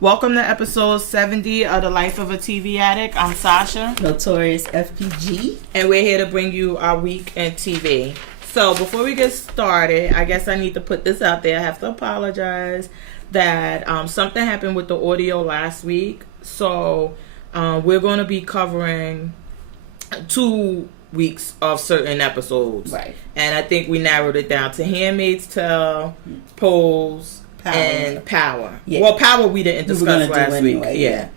Welcome to episode 70 of The Life of a TV Addict. I'm Sasha. Notorious FPG. And we're here to bring you our week in TV. So before we get started, I guess I need to put this out there. I have to apologize that something happened with the audio last week. So we're going to be covering 2 weeks of certain episodes. Right. And I think we narrowed it down to Handmaid's Tale, Pose, and Power. Yeah. Well, Power we didn't discuss last week. Yeah.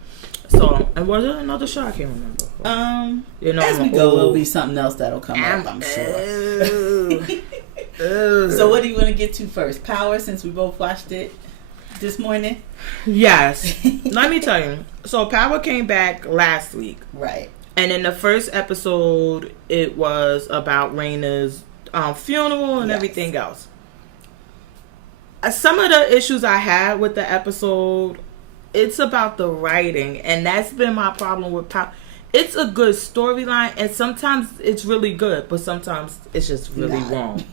So, and was there another show? I can't remember. As we go, there'll be something else that'll come up, I'm sure. So what do you want to get to first? Power, since we both watched it this morning? Yes. Let me tell you. So Power came back last week. Right. And in the first episode, it was about Raina's funeral and everything else. Some of the issues I had with the episode, it's about the writing, and that's been my problem with Power. It's a good storyline, and sometimes it's really good, but sometimes it's just really wrong.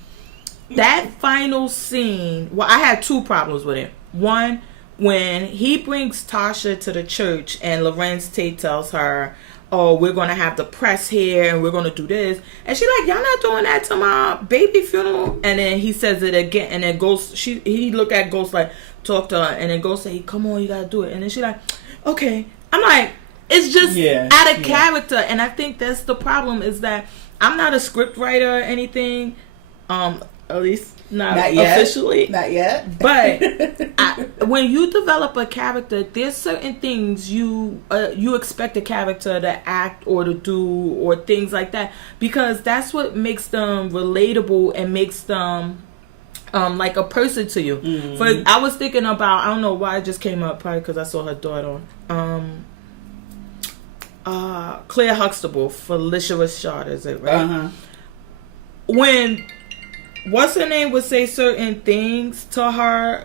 That final scene, well, I had 2 problems with it. One, when he brings Tasha to the church and Lorenz Tate tells her, oh, we're going to have the press here and we're going to do this. And she's like, y'all not doing that to my baby funeral? And then he says it again, and then Ghost, he look at Ghost like, talk to her, and then Ghost say, come on, you got to do it. And then she's like, okay. I'm like, it's just out of character. And I think that's the problem, is that I'm not a script writer or anything. At least not officially. Not yet. But when you develop a character, there's certain things you expect a character to act or to do or things like that, because that's what makes them relatable and makes them like a person to you. Mm-hmm. I was thinking about, I don't know why it just came up, probably because I saw her daughter. Claire Huxtable, Felicia Rashad, is it right? Uh-huh. When what's her name would say certain things to her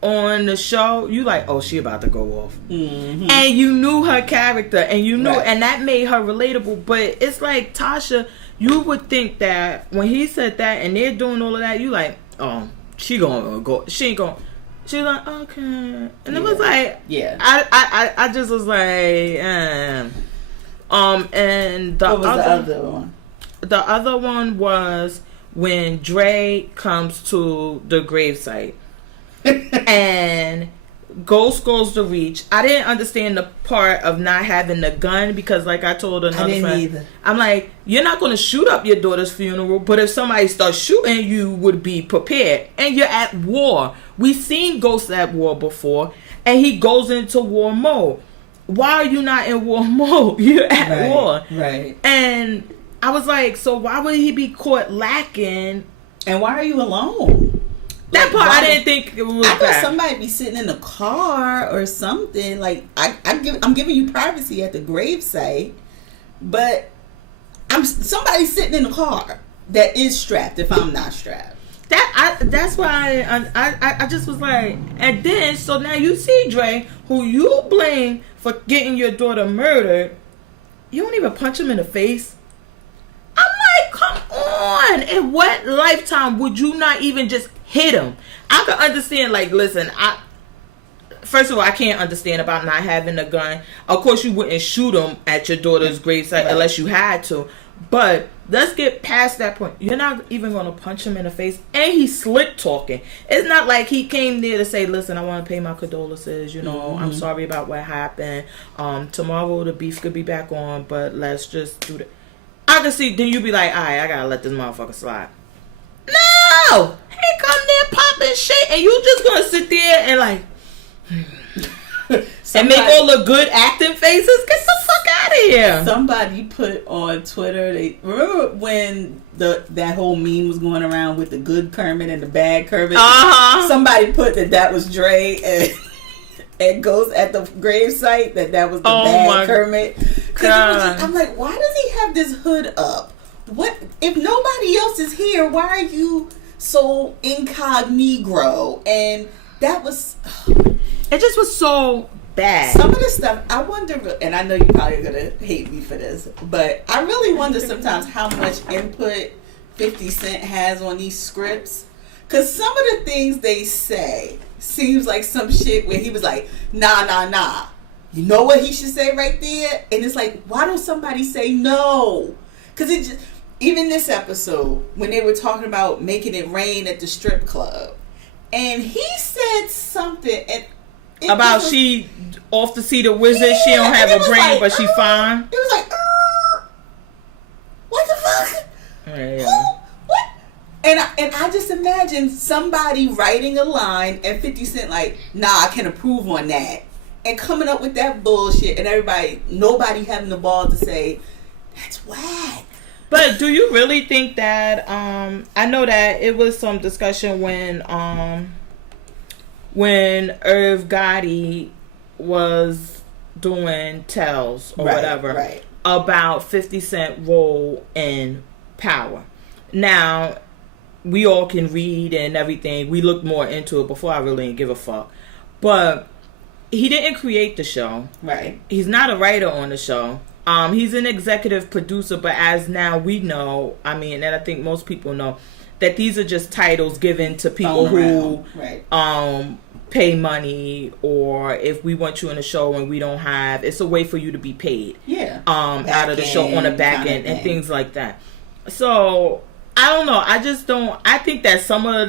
on the show, you like, oh, she about to go off. Mm-hmm. And you knew her character, and you knew, and that made her relatable. But it's like Tasha, you would think that when he said that and they're doing all of that, you like, oh, she gonna go, she ain't gonna. She was like, okay, and it was like, I just was like, and the what was the other one? The other one was when Dre comes to the gravesite and Ghost goes to reach. I didn't understand the part of not having the gun, because like I told another friend, either. I'm like, you're not going to shoot up your daughter's funeral, but if somebody starts shooting, you would be prepared. And you're at war. We've seen Ghost at war before, and he goes into war mode. Why are you not in war mode? You're at war. Right. And I was like, so why would he be caught lacking? And why are you alone? That part I didn't think it was. I thought somebody be sitting in a car or something. Like I'm giving you privacy at the gravesite, but somebody's sitting in a car that is strapped. If I'm not strapped, that's why I just was like, and then so now you see Dre, who you blame for getting your daughter murdered, you don't even punch him in the face. I'm like, come on. In what lifetime would you not even just hit him? I can understand, like, listen, first of all, I can't understand about not having a gun. Of course, you wouldn't shoot him at your daughter's gravesite unless you had to. But let's get past that point. You're not even going to punch him in the face. And he's slick talking. It's not like he came there to say, listen, I want to pay my condolences. You know, I'm sorry about what happened. Tomorrow the beef could be back on, but let's just do that. I can see, then you be like, all right, I gotta let this motherfucker slide. No! He come there popping shit, and you just gonna sit there and like, and make all the good acting faces? Get the fuck out of here. Somebody put on Twitter, remember when that whole meme was going around with the good Kermit and the bad Kermit? Uh-huh. Somebody put that was Dre and goes at the gravesite, that was the bad Kermit. I'm like, why does he have this hood up? What if nobody else is here? Why are you so incognito? And that was, it just was so bad. Some of the stuff, I wonder, and I know you're probably gonna hate me for this, but I really wonder sometimes how much input 50 Cent has on these scripts, because some of the things they say seems like some shit where he was like, nah. You know what he should say right there? And it's like, why don't somebody say no? Because it just, even this episode, when they were talking about making it rain at the strip club, and he said something about she off to see the wizard. Yeah, she don't have a brain, like, but she fine. It was like, what the fuck? Yeah. What? And I just imagine somebody writing a line and 50 Cent like, nah, I can approve on that. And coming up with that bullshit, and nobody having the ball to say, that's whack. But do you really think that, I know that it was some discussion when Irv Gotti was doing tells or whatever about 50 Cent role in power. Now, we all can read and everything. We looked more into it before. I really didn't give a fuck. But he didn't create the show. Right. He's not a writer on the show. He's an executive producer, but as now we know, I mean, and I think most people know, that these are just titles given to people who pay money, or if we want you in a show and we don't have, it's a way for you to be paid. Yeah. Out of the show on the back end and things like that. So I don't know. I think that some of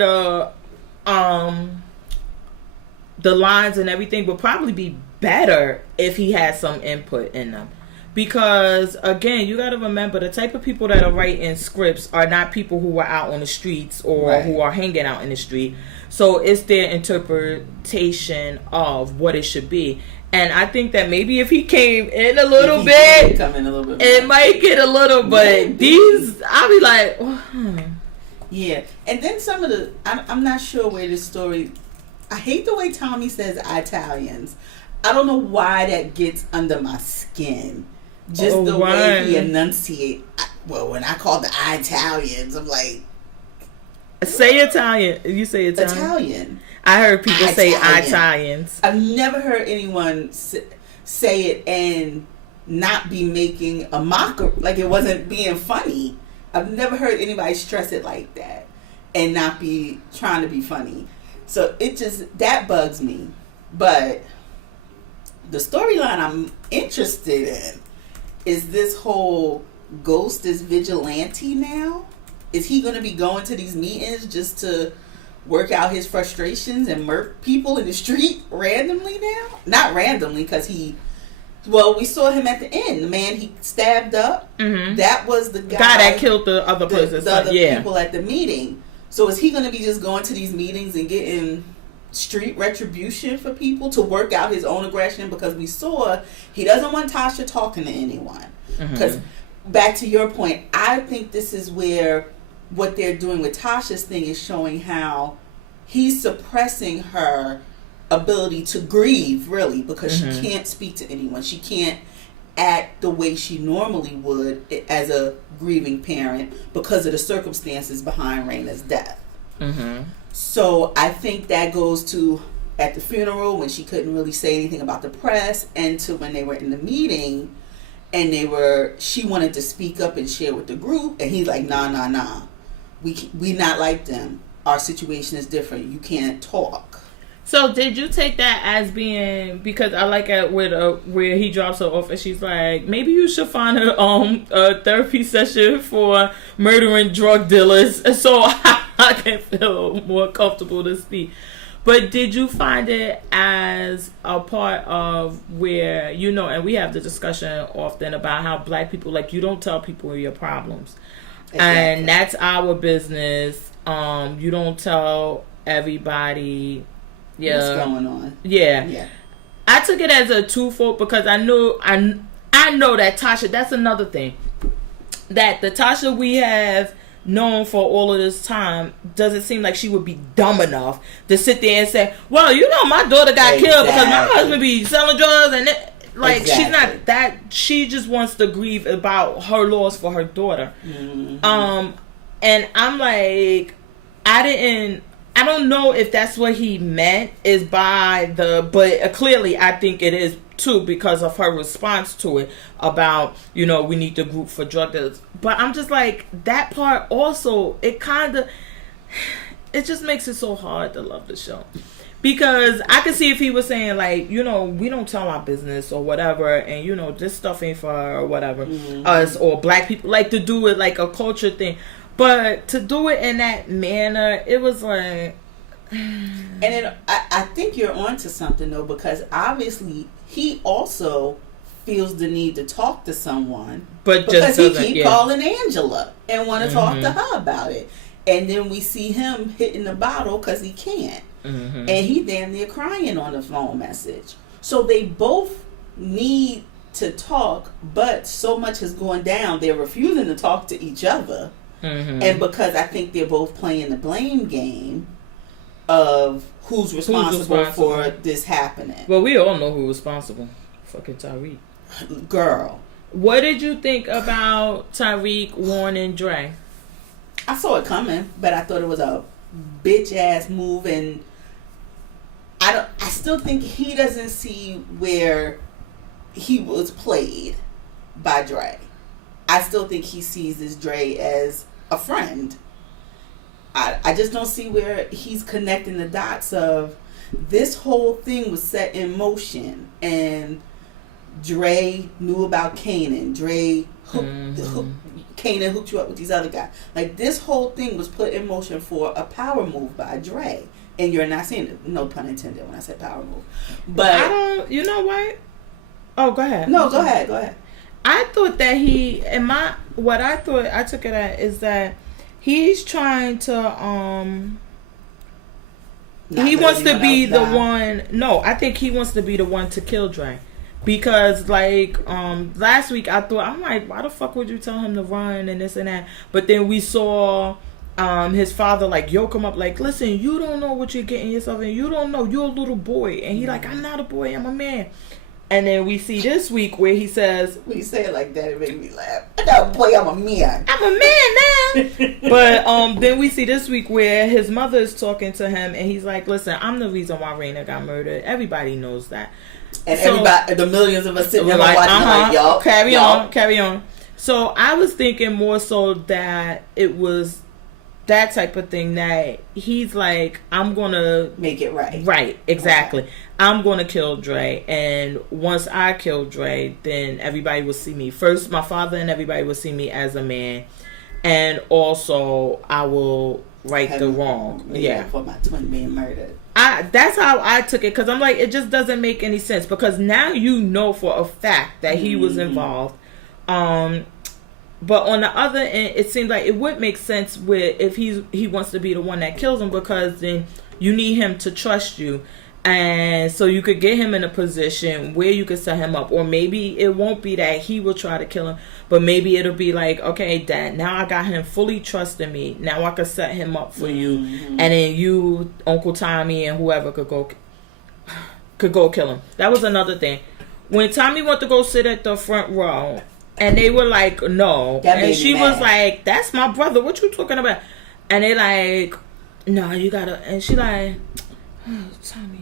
the lines and everything would probably be better if he had some input in them. Because, again, you got to remember, the type of people that are writing scripts are not people who are out on the streets or who are hanging out in the street. So it's their interpretation of what it should be. And I think that maybe if he came in a little bit, it might get a little, but these, I'll be like, Yeah. And then some of the, I'm not sure where this story, I hate the way Tommy says Italians. I don't know why that gets under my skin. Just the way he enunciates. Well, when I call the Italians, I'm like, say Italian. You say Italian. Italian. I heard people say Italians. I've never heard anyone say it and not be making a mockery, like it wasn't being funny. I've never heard anybody stress it like that and not be trying to be funny. So it just, that bugs me. But the storyline I'm interested in is this whole Ghost is vigilante now. Is he going to be going to these meetings just to work out his frustrations and murk people in the street randomly now? Not randomly, because we saw him at the end. The man he stabbed up, that was the guy that killed the other person. The other people at the meeting. So is he going to be just going to these meetings and getting street retribution for people to work out his own aggression? Because we saw he doesn't want Tasha talking to anyone. Because back to your point, I think this is where what they're doing with Tasha's thing is showing how he's suppressing her ability to grieve, really, because she can't speak to anyone. She can't act the way she normally would as a grieving parent because of the circumstances behind Raina's death. So I think that goes to at the funeral when she couldn't really say anything about the press, and to when they were in the meeting and she wanted to speak up and share with the group, and he's like, nah, we not like them. Our situation is different. You can't talk. So did you take that as being, because I like it where he drops her off and she's like, maybe you should find a therapy session for murdering drug dealers so I can feel more comfortable to speak. But did you find it as a part of where, and we have the discussion often about how black people, like, you don't tell people your problems. Exactly. And that's our business. You don't tell everybody what's going on. Yeah. I took it as a twofold because I know that Tasha, that's another thing. That the Tasha we have known for all of this time doesn't seem like she would be dumb enough to sit there and say, well, my daughter got killed because my husband be selling drugs, and she's not that. She just wants to grieve about her loss for her daughter. And I'm like, I don't know if that's what he meant but clearly I think it is too, because of her response to it about, we need to group for drug dealers. But I'm just like, that part also, it just makes it so hard to love the show. Because I could see if he was saying, like, you know, we don't tell our business or whatever, and, you know, this stuff ain't for her or whatever, us or black people, like, to do it like a culture thing. But to do it in that manner, it was like... And then I think you're onto something, though, because obviously he also feels the need to talk to someone, but because he keep calling Angela and want to talk to her about it. And then we see him hitting the bottle because he can't. And he damn near crying on the phone message. So they both need to talk, but so much has gone down, they're refusing to talk to each other. And because I think they're both playing the blame game of who's responsible for this happening. Well, we all know who's responsible. Fucking Tyreek. Girl. What did you think about Tyreek warning Dre? I saw it coming, but I thought it was a bitch ass move, and I still think he doesn't see where he was played by Dre. I still think he sees this Dre as a friend. I just don't see where he's connecting the dots of this whole thing was set in motion, and Dre knew about Kanan. Kanan hooked you up with these other guys. Like, this whole thing was put in motion for a power move by Dre. And you're not seeing it. No pun intended when I said power move. But I don't, you know what? Oh, go ahead. No, go ahead. I thought that what I thought I took it at is that he's trying to, he wants to be the one. No, I think he wants to be the one to kill Dre. Because, like, last week I'm like, why the fuck would you tell him to run and this and that? But then we saw his father, like, yoke him up, like, listen, you don't know what you're getting yourself in. You don't know. You're a little boy. And he like, I'm not a boy. I'm a man. And then we see this week where he says... When you say it like that, it made me laugh. I'm not a boy. I'm a man. I'm a man now. But then we see this week where his mother is talking to him. And he's like, listen, I'm the reason why Raina got murdered. Everybody knows that. And everybody, the millions of us sitting there like, watching like, y'all. Carry on. So I was thinking more so that it was that type of thing, that he's like, I'm going to... make it right. Right, exactly. Okay. I'm going to kill Dre. And once I kill Dre, then everybody will see me. First, my father and everybody will see me as a man. And also, I will right the wrong. Yeah. For my twin being murdered. That's how I took it, because I'm like, it just doesn't make any sense, because now you know for a fact that he was involved. But on the other end, it seems like it would make sense with if he wants to be the one that kills him, because then you need him to trust you, and so you could get him in a position where you could set him up. Or maybe it won't be that he will try to kill him, but maybe it'll be like, okay, Dad, now I got him fully trusting me. Now I could set him up for you, and then you, Uncle Tommy, and whoever could go kill him. That was another thing. When Tommy went to go sit at the front row, and they were like, no, and she was like, that's my brother. What you talking about? And they like, no, you gotta. And she like, oh, Tommy.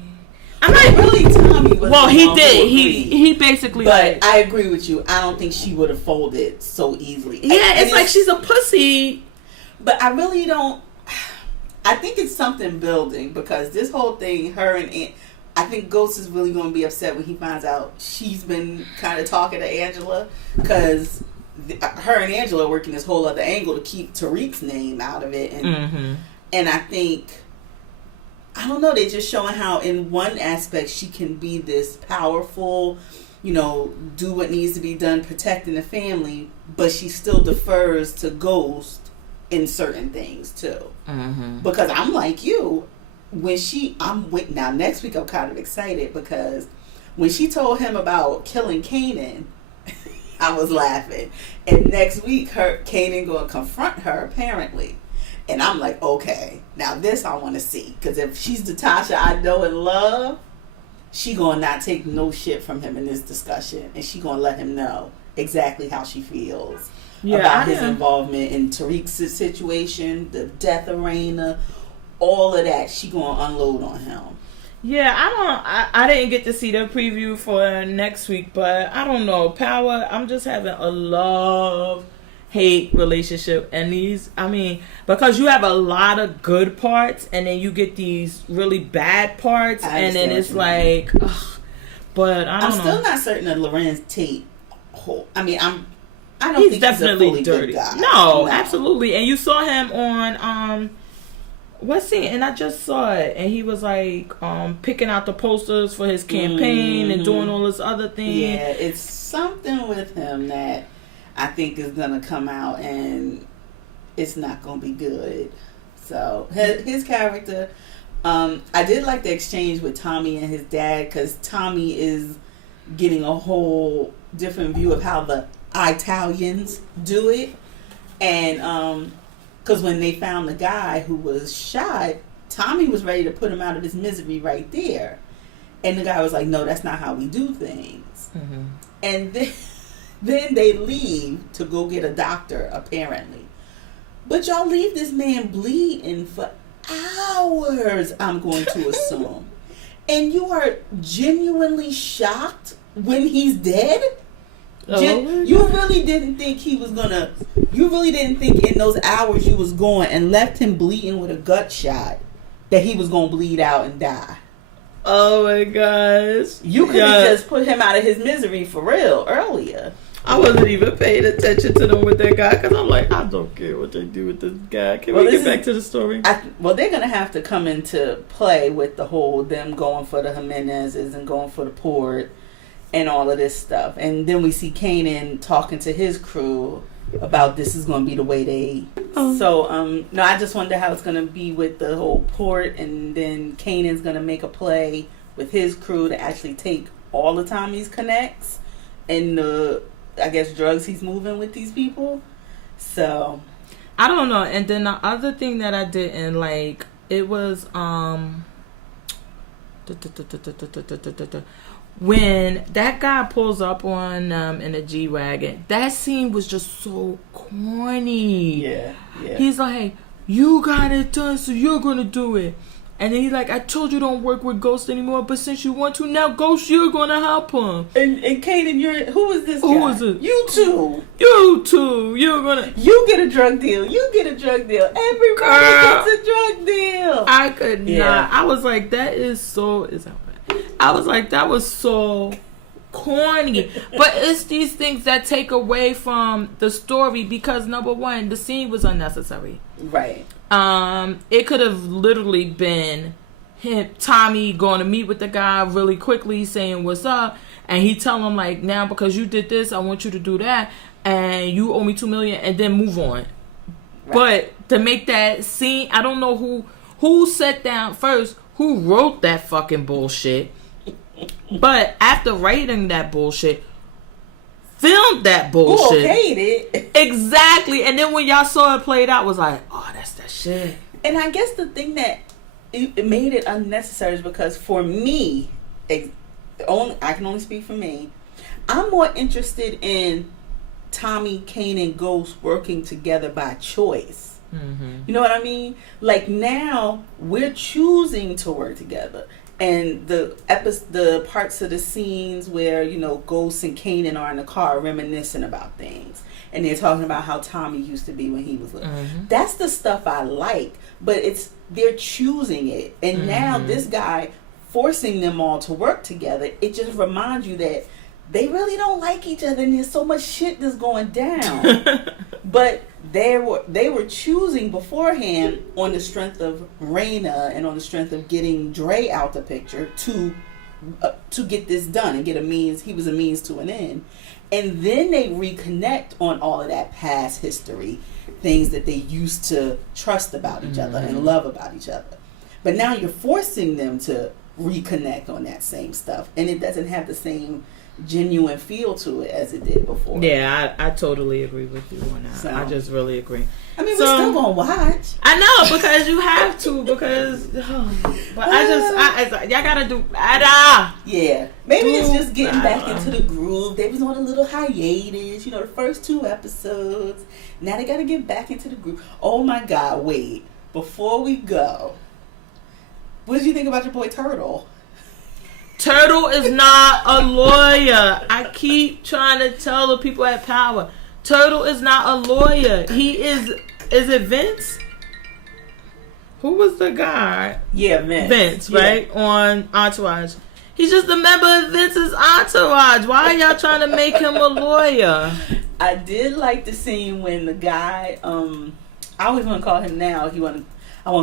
I'm like, really, Tommy was... Well, he did. He basically... But like, I agree with you. I don't think she would have folded so easily. Yeah, it's like she's a pussy. But I really don't... I think it's something building, because this whole thing, her and... I think Ghost is really going to be upset when he finds out she's been kind of talking to Angela, because her and Angela are working this whole other angle to keep Tariq's name out of it. And I think... I don't know, they're just showing how in one aspect she can be this powerful, do what needs to be done, protecting the family, but she still defers to Ghost in certain things too. Because I'm like you, now next week I'm kind of excited, because when she told him about killing Kanan, I was laughing. And next week Kanan gonna confront her apparently. And I'm like, okay, now this I want to see. Because if she's the Tasha I know and love, she going to not take no shit from him in this discussion. And she going to let him know exactly how she feels about his involvement in Tariq's situation, the death of Raina, all of that. She going to unload on him. Yeah, I didn't get to see the preview for next week, but I don't know. Power, I'm just having a love hate relationship, and because you have a lot of good parts and then you get these really bad parts, and then it's like, ugh. But I'm still not certain that Lorenz Tate. I don't he's think definitely he's a fully dirty. Good guy. No, absolutely. And you saw him on what's he? And I just saw it, and he was like picking out the posters for his campaign and doing all this other thing. Yeah, it's something with him that I think is gonna come out, and it's not gonna be good. So his character, I did like the exchange with Tommy and his dad, because Tommy is getting a whole different view of how the Italians do it, and because when they found the guy who was shot, Tommy was ready to put him out of his misery right there, and the guy was like, "No, that's not how we do things." Mm-hmm. And then they leave to go get a doctor, apparently. But y'all leave this man bleeding for hours, I'm going to assume. And you are genuinely shocked when he's dead? You really didn't think he was gonna... You really didn't think in those hours you was going and left him bleeding with a gut shot that he was gonna bleed out and die. Oh my gosh. You could have just put him out of his misery for real earlier. I wasn't even paying attention to them with that guy, because I'm like, I don't care what they do with this guy. Can we get back to the story? They're going to have to come into play with the whole them going for the Jimenezes and going for the port and all of this stuff. And then we see Kanan talking to his crew about this is going to be the way they... So, no, I just wonder how it's going to be with the whole port, and then Kanan's going to make a play with his crew to actually take all the Tommy's connects and the... I guess drugs he's moving with these people. So I don't know. And then the other thing that I didn't like, it was when that guy pulls up on in a G-Wagon. That scene was just so corny. Yeah. He's like, hey, you got it done, so you're gonna do it. And then he's like, I told you don't work with Ghost anymore, but since you want to now, Ghost, you're gonna help him. And Kanan, who is this guy? Who is it? You two. You're gonna... You get a drug deal. Everybody gets a drug deal. I could not. I was like, that is so... I was like, that was so corny. But it's these things that take away from the story, because number one, the scene was unnecessary. Right. It could have literally been Tommy going to meet with the guy really quickly, saying what's up, and he tell him like, now because you did this, I want you to do that, and you owe me $2 million, and then move on. Right. But to make that scene, I don't know who sat down first, who wrote that fucking bullshit, but after writing that bullshit, filmed that bullshit. Who okayed it. Exactly. And then when y'all saw it played out, was like, oh, that's that shit. And I guess the thing that it made it unnecessary is because for me, I can only speak for me, I'm more interested in Tommy, Kanan, Ghost working together by choice. Mm-hmm. You know what I mean? Like now, we're choosing to work together. And the parts of the scenes where, Ghost and Kanan are in the car reminiscing about things. And they're talking about how Tommy used to be when he was little. Mm-hmm. That's the stuff I like. But they're choosing it. And now this guy forcing them all to work together, it just reminds you that they really don't like each other and there's so much shit that's going down. But they were choosing beforehand on the strength of Raina and on the strength of getting Dre out the picture to get this done and get a means. He was a means to an end. And then they reconnect on all of that past history, things that they used to trust about each other and love about each other. But now you're forcing them to reconnect on that same stuff, and it doesn't have the same genuine feel to it as it did before. Yeah, I totally agree with you on that. So, I just really agree. I mean, we're still gonna watch. I know, because you have to, because but y'all gotta do better. Yeah, maybe it's just getting back into the groove. They was on a little hiatus, the first 2 episodes. Now they gotta get back into the groove. Oh my God, wait, before we go, what did you think about your boy Turtle? Turtle is not a lawyer. I keep trying to tell the people at Power, Turtle is not a lawyer. He is it Vince? Who was the guy? Yeah, Vince. Vince, right? Yeah. On Entourage. He's just a member of Vince's entourage. Why are y'all trying to make him a lawyer? I did like the scene when the guy, I always want to call him now. I want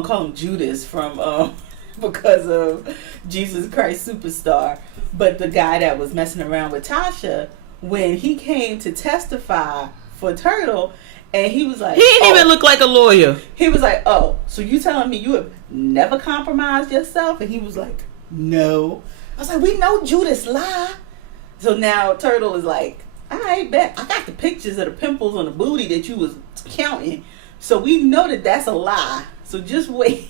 to call him Judas from because of Jesus Christ Superstar. But the guy that was messing around with Tasha, when he came to testify for Turtle, and he was like, he didn't even look like a lawyer. He was like, oh, so you telling me you have never compromised yourself? And he was like, no. I was like, we know Judas lie. So now Turtle is like, all right, bet. I got the pictures of the pimples on the booty that you was counting. So we know that that's a lie. So just wait.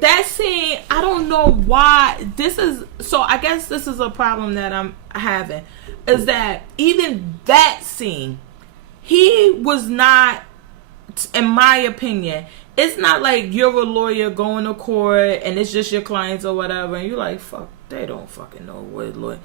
That scene, I don't know why. I guess this is a problem that I'm having. Is that even that scene, he was not, in my opinion, it's not like you're a lawyer going to court and it's just your clients or whatever. And you're like, fuck. They don't fucking know what lawyer.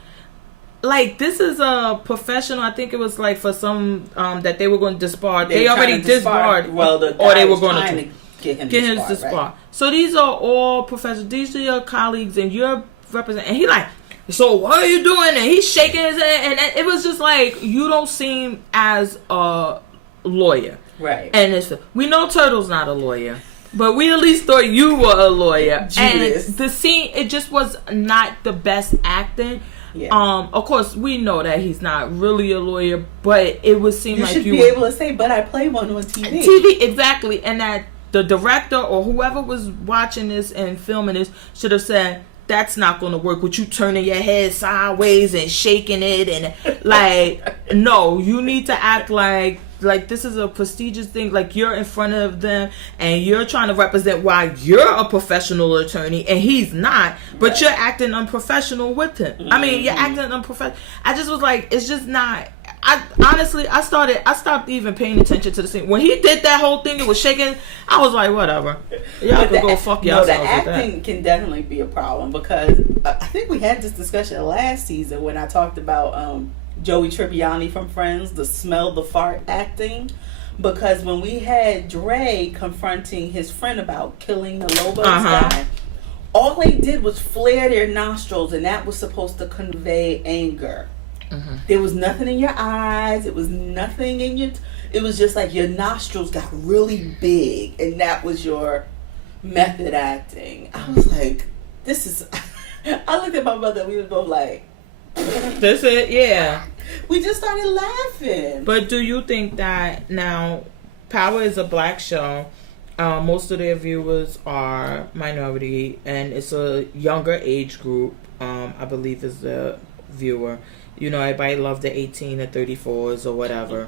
Like, this is a professional. I think it was like for some that they were going to disbar. They already disbarred. Well, or they were going to get him disbarred. Right? So these are all professionals. These are your colleagues, and you're representing. And he like, so what are you doing? And he's shaking his head, and it was just like, you don't seem as a lawyer, right? And we know Turtle's not a lawyer. But we at least thought you were a lawyer. Judas. And the scene, it just was not the best acting. Yeah. Of course, we know that he's not really a lawyer, but it would seem like you should be able to say, but I play one on TV. TV, exactly. And that the director or whoever was watching this and filming this should have said, that's not going to work with you turning your head sideways and shaking it. And like, no, you need to act like this is a prestigious thing. Like, you're in front of them and you're trying to represent why you're a professional attorney and he's not, but you're acting unprofessional with him. Mm-hmm. I mean, you're acting unprofessional. I just was like, it's just not. I stopped even paying attention to the scene. When he did that whole thing, it was shaking. I was like, whatever. Y'all can go fuck yourselves with that. The acting can definitely be a problem because I think we had this discussion last season when I talked about Joey Tribbiani from Friends, the smell the fart acting. Because when we had Dre confronting his friend about killing the Lobos guy, all they did was flare their nostrils, and that was supposed to convey anger. Mm-hmm. There was nothing in your eyes. It was nothing in your... It was just like your nostrils got really big, and that was your method acting. I was like, this is... I looked at my brother, and we were both like... That's it, yeah. We just started laughing. But do you think that now, Power is a black show, most of their viewers are minority, and it's a younger age group, I believe is the viewer. You know, everybody loves the 18 to 34s or whatever.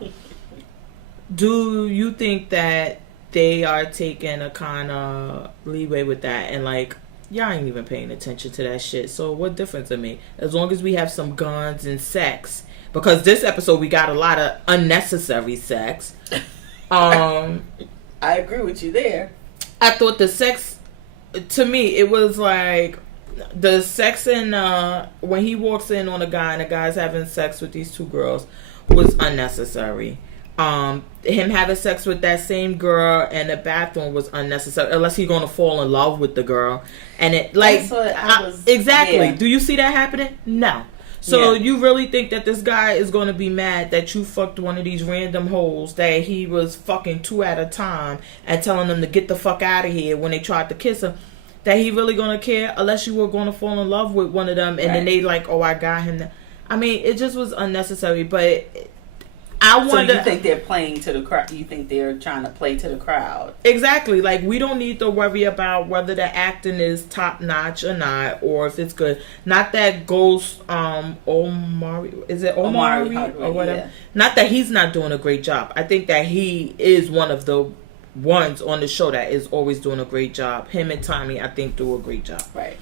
Do you think that they are taking a kind of leeway with that and like, y'all ain't even paying attention to that shit, so what difference it make? As long as we have some guns and sex. Because this episode we got a lot of unnecessary sex. I agree with you there. I thought the sex, to me, it was like the sex in when he walks in on a guy and the guy's having sex with these two girls was unnecessary. Him having sex with that same girl in the bathroom was unnecessary, unless he's gonna fall in love with the girl. And it like exactly. Yeah. Do you see that happening? No. So you really think that this guy is gonna be mad that you fucked one of these random hoes that he was fucking two at a time and telling them to get the fuck out of here when they tried to kiss him? That he really gonna care unless you were gonna fall in love with one of them and then they like, oh, I got him. I mean, it just was unnecessary. But I wonder. So you think they're playing to the crowd? You think they're trying to play to the crowd? Exactly. Like, we don't need to worry about whether the acting is top notch or not, or if it's good. Not that Ghost Omari, is it Omari or whatever? Yeah. Not that he's not doing a great job. I think that he is one of the ones on the show that is always doing a great job. Him and Tommy, I think, do a great job. Right.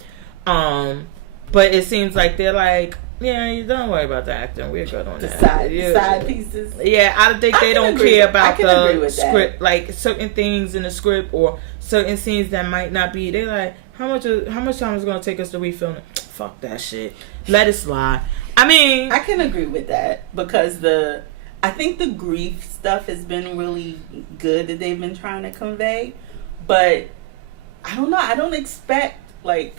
But it seems like they're like, yeah, you don't worry about the acting. We're good on that. Side pieces. Yeah, I think they don't care about the script, like certain things in the script or certain scenes that might not be. They're like, how much time is it gonna take us to refilm it? Fuck that shit. Let it slide. I mean, I can agree with that because I think the grief stuff has been really good that they've been trying to convey, but I don't know. I don't expect, like,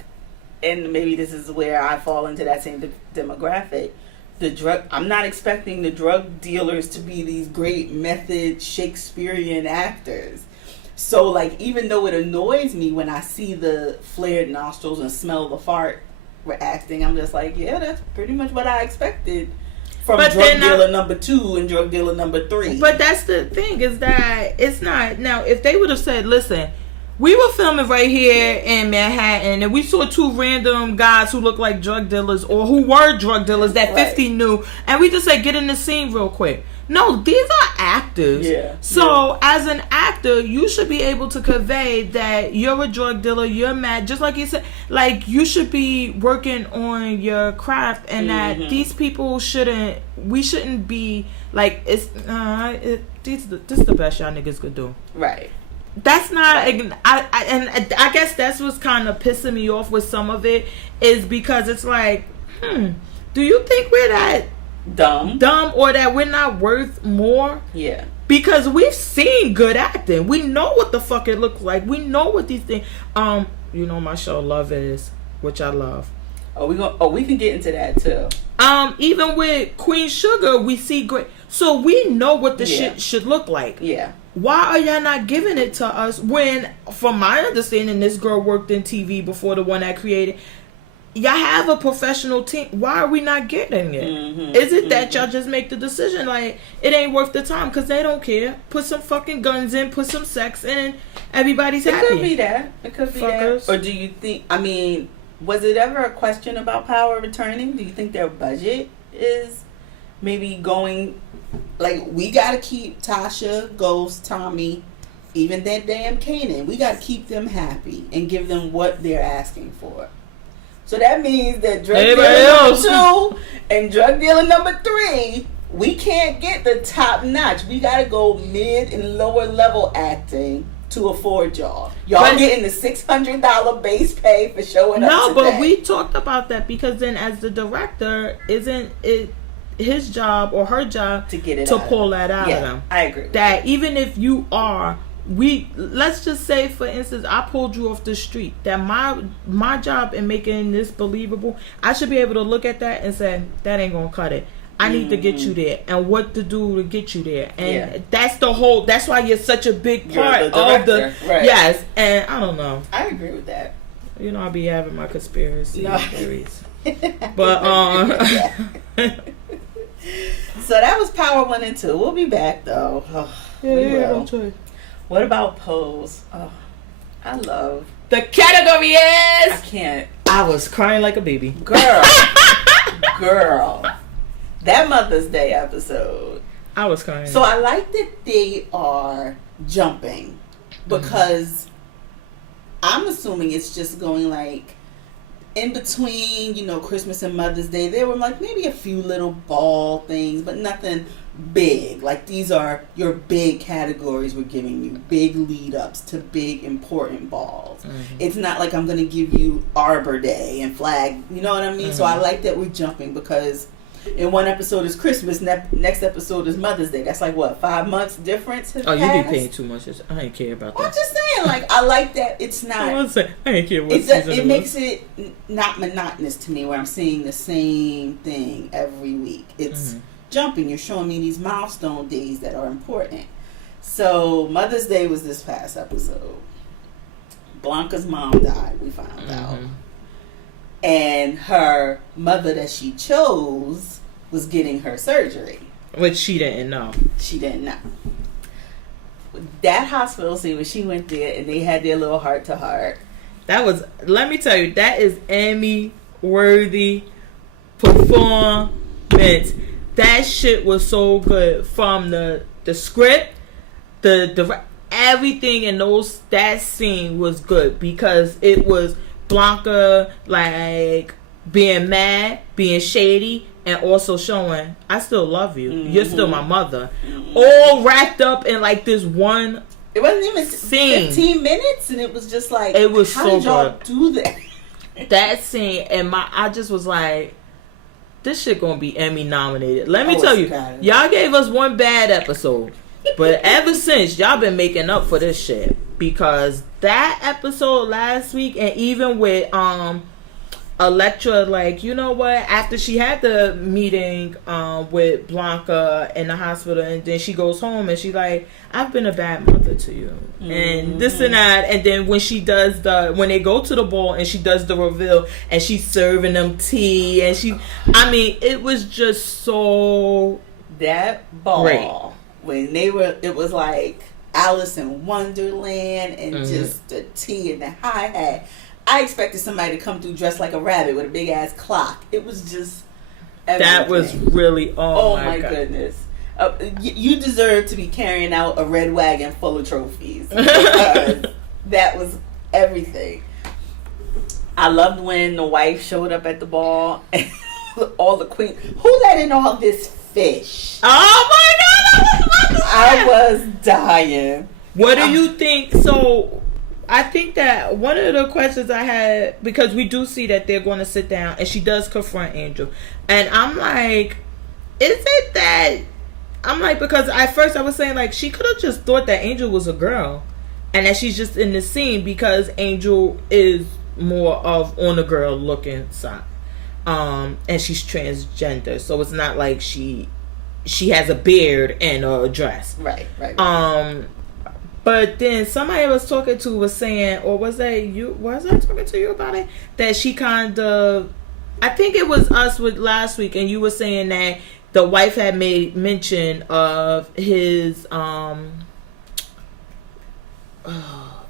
and maybe this is where I fall into that same demographic. I'm not expecting the drug dealers to be these great method Shakespearean actors. So, like, even though it annoys me when I see the flared nostrils and smell the fart acting, I'm just like, yeah, that's pretty much what I expected from drug dealer number 2 and drug dealer number 3. But that's the thing, is that it's not. Now, if they would have said, listen, we were filming right here in Manhattan, and we saw 2 random guys who looked like drug dealers, or who were drug dealers that 50 knew, and we just said, get in the scene real quick. No, these are actors. Yeah. So, as an actor, you should be able to convey that you're a drug dealer, you're mad, just like you said. Like, you should be working on your craft, and that these people we shouldn't be, like, this is the best y'all niggas could do. Right. That's not, I guess that's what's kind of pissing me off with some of it, is because it's like, do you think we're that dumb, or that we're not worth more? Yeah. Because we've seen good acting. We know what the fuck it looks like. We know what these things. You know my show Love Is, which I love. We can get into that too. Even with Queen Sugar, we see great. So we know what the shit should look like. Yeah. Why are y'all not giving it to us when, from my understanding, this girl worked in TV before the one I created? Y'all have a professional team. Why are we not getting it? Is it that y'all just make the decision like it ain't worth the time because they don't care? Put some fucking guns in, put some sex in, everybody's happy. It could be that. It could be that. Or do you think, I mean, was it ever a question about power of attorney? Do you think their budget is maybe going, like, we got to keep Tasha, Ghost, Tommy, even that damn Kanan. We got to keep them happy and give them what they're asking for. So that means that drug dealer number 2 and drug dealer number 3, we can't get the top notch. We got to go mid and lower level acting to afford y'all. Y'all getting the $600 base pay for showing up today. No, but we talked about that because then as the director, isn't it his job or her job to get it to pull that out of them? I agree. That even if you are, let's just say, for instance, I pulled you off the street. That my job in making this believable, I should be able to look at that and say, that ain't gonna cut it. I need to get you there, and what to do to get you there, and that's why you're such a big part of the yes. And I don't know. I agree with that. You know, I'll be having my conspiracy theories, but So that was Power 1 and 2. We'll be back though. What about Pose? Oh, I love the category is. I can't. I was crying like a baby, girl. That Mother's Day episode. I was crying. So I like that they are jumping because I'm assuming it's just going like in between, you know, Christmas and Mother's Day. There were like maybe a few little ball things, but nothing big. Like these are your big categories we're giving you, big lead ups to big important balls. It's not like I'm going to give you Arbor Day and Flag, you know what I mean? So I like that we're jumping because in one episode is Christmas, next episode is Mother's Day. That's like what, 5 months difference? Oh, you be paying too much. I ain't care about that. I'm just saying, like, I like that it's not. I ain't care what season it makes it not monotonous to me where I'm seeing the same thing every week. It's jumping. You're showing me these milestone days that are important. So Mother's Day was this past episode. Blanca's mom died, we found out. And her mother that she chose was getting her surgery. Which she didn't know. She didn't know. That hospital scene when she went there and they had their little heart to heart. That was, let me tell you, that is Emmy worthy performance. That shit was so good. From the script, the everything in that scene was good because it was Blanca like being mad, being shady, and also showing I still love you. You're still my mother. All wrapped up in like this one. It wasn't even scene. 15 minutes, and it was just like, it was how so did y'all good. do that? That scene, and I just was like, this shit gonna be Emmy nominated. Let me tell you, y'all gave us one bad episode, but ever since y'all been making up for this shit, because that episode last week, and even with Electra, like, you know what, after she had the meeting with Blanca in the hospital, and then she goes home and she like, I've been a bad mother to you, and this and that, and then when she does when they go to the ball and she does the reveal and she's serving them tea, and it was just so that ball great. When it was like Alice in Wonderland, and just the tea and the hi-hat. I expected somebody to come through dressed like a rabbit with a big ass clock. It was just everything. That was really oh my goodness. You deserve to be carrying out a red wagon full of trophies, because that was everything. I loved when the wife showed up at the ball and all the queen. Who let in all this fish? Oh my god! I was dying. What do you think? So I think that one of the questions I had, because we do see that they're going to sit down and she does confront Angel, and I'm like, is it that, I'm like, because at first I was saying like she could have just thought that Angel was a girl and that she's just in the scene because Angel is more of on the girl looking side, and she's transgender, so it's not like she has a beard and a dress, right. But then somebody I was talking to was saying, or was that you? Was I talking to you about it? That she kind of, I think it was us with last week, and you were saying that the wife had made mention of his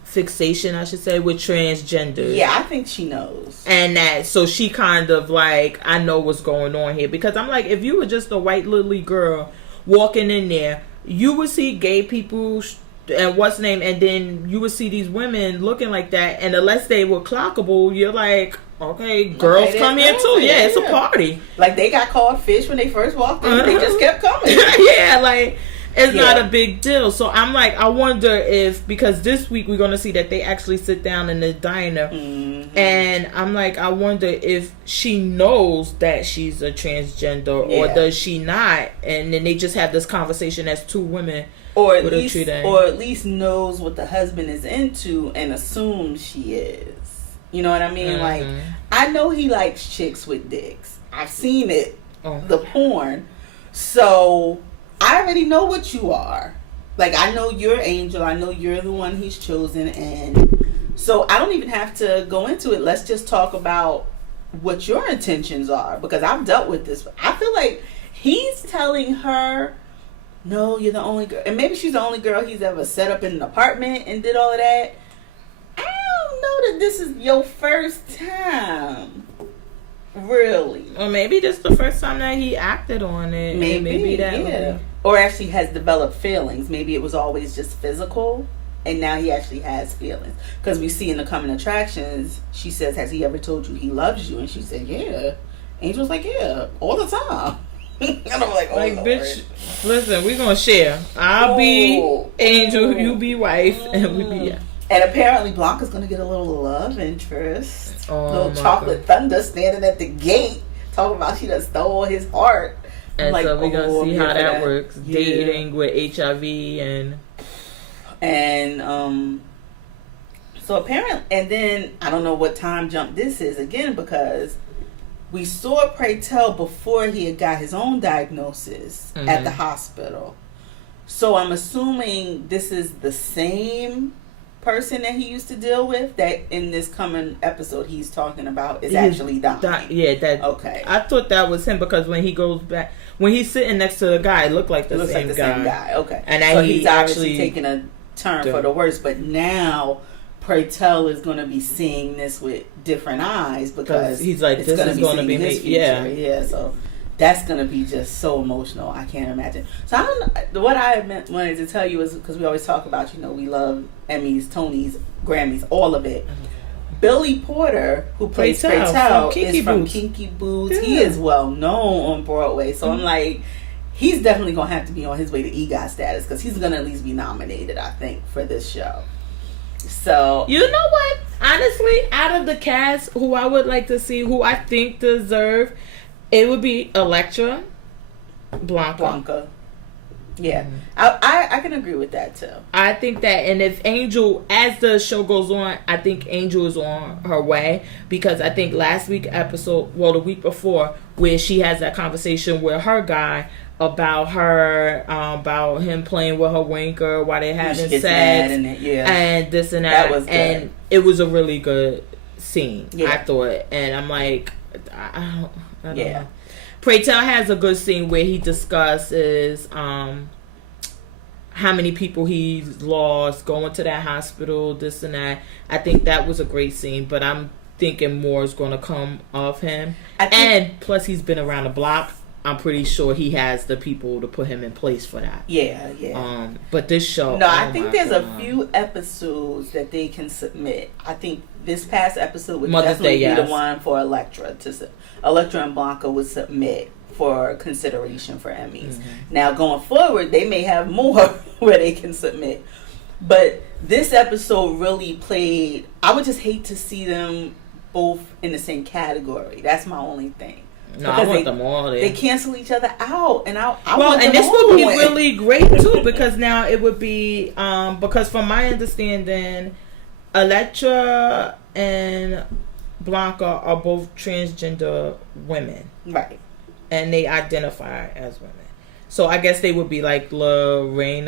fixation, I should say, with transgender. Yeah, I think she knows. And that, so she kind of like, I know what's going on here. Because I'm like, if you were just a white little girl walking in there, you would see gay people and what's name, and then you would see these women looking like that, and unless they were clockable, you're like, okay, girls come here too. Yeah, it's a party. Like, they got called fish when they first walked in. They just kept coming. Yeah, like, it's not a big deal. So I'm like, I wonder if, because this week we're going to see that they actually sit down in the diner, and I'm like, I wonder if she knows that she's a transgender, or does she not, and then they just have this conversation as two women. Or at least knows what the husband is into and assumes she is. You know what I mean? Like, I know he likes chicks with dicks. I've seen it, the porn. So I already know what you are. Like, I know you're Angel. I know you're the one he's chosen, and so I don't even have to go into it. Let's just talk about what your intentions are, because I've dealt with this. I feel like he's telling her, no, you're the only girl. And maybe she's the only girl he's ever set up in an apartment and did all of that. I don't know that this is your first time. Really. Or maybe this is the first time that he acted on it. Maybe that. Or actually has developed feelings. Maybe it was always just physical, and now he actually has feelings. Because we see in the coming attractions, she says, has he ever told you he loves you? And she said, yeah. Angel's like, yeah, all the time. And I'm like, oh, like, Lord. bitch, listen, we gonna share. I'll be Angel, you be wife, and we be And apparently Blanca's gonna get a little love interest. Little chocolate thunder standing at the gate, talking about she done stole his heart. And like, so we're gonna see how that works. Dating with HIV and so apparently, and then I don't know what time jump this is again, because we saw Pray Tell before he had got his own diagnosis at the hospital. So I'm assuming this is the same person that he used to deal with, that in this coming episode he's talking about is actually dying. Okay. I thought that was him, because when he goes back, when he's sitting next to the guy, it looked like the same guy. Okay. And so he's actually taking a turn for the worse. But now Pray Tell is going to be seeing this with different eyes, because he's like, this is going to be his future. Yeah. So that's going to be just so emotional. I can't imagine. So I don't know. What I wanted to tell you is, because we always talk about, we love Emmys, Tonys, Grammys, all of it. Billy Porter, who plays Pray Tell, is from Kinky Boots. Yeah. He is well known on Broadway. So I'm like, he's definitely going to have to be on his way to EGOT status, because he's going to at least be nominated, I think, for this show. So, you know what? Honestly, out of the cast, who I would like to see, who I think deserve, It would be Elektra, Blanca. Yeah, I can agree with that too. I think that, and if Angel, as the show goes on, I think Angel is on her way, because I think last week episode, well, the week before, where she has that conversation with her guy about her, about him playing with her wanker while they having sex, and this and that was good. And it was a really good scene, I thought, and I'm like, I don't know. Pray Tell has a good scene where he discusses how many people he's lost, going to that hospital, this and that. I think that was a great scene, but I'm thinking more is going to come of him. And plus, he's been around the block. I'm pretty sure he has the people to put him in place for that. Yeah. But this show... No, I think there's a few episodes that they can submit. I think this past episode would definitely be the one for Elektra. Elektra and Blanca would submit for consideration for Emmys. Now, going forward, they may have more where they can submit. But this episode really played... I would just hate to see them both in the same category. That's my only thing. No, I want them all there. They cancel each other out, and I well, want and them this all would be win. really great too, because now it would be because from my understanding, Elektra and Blanca are both transgender women, right? And they identify as women. So I guess they would be like Lorraine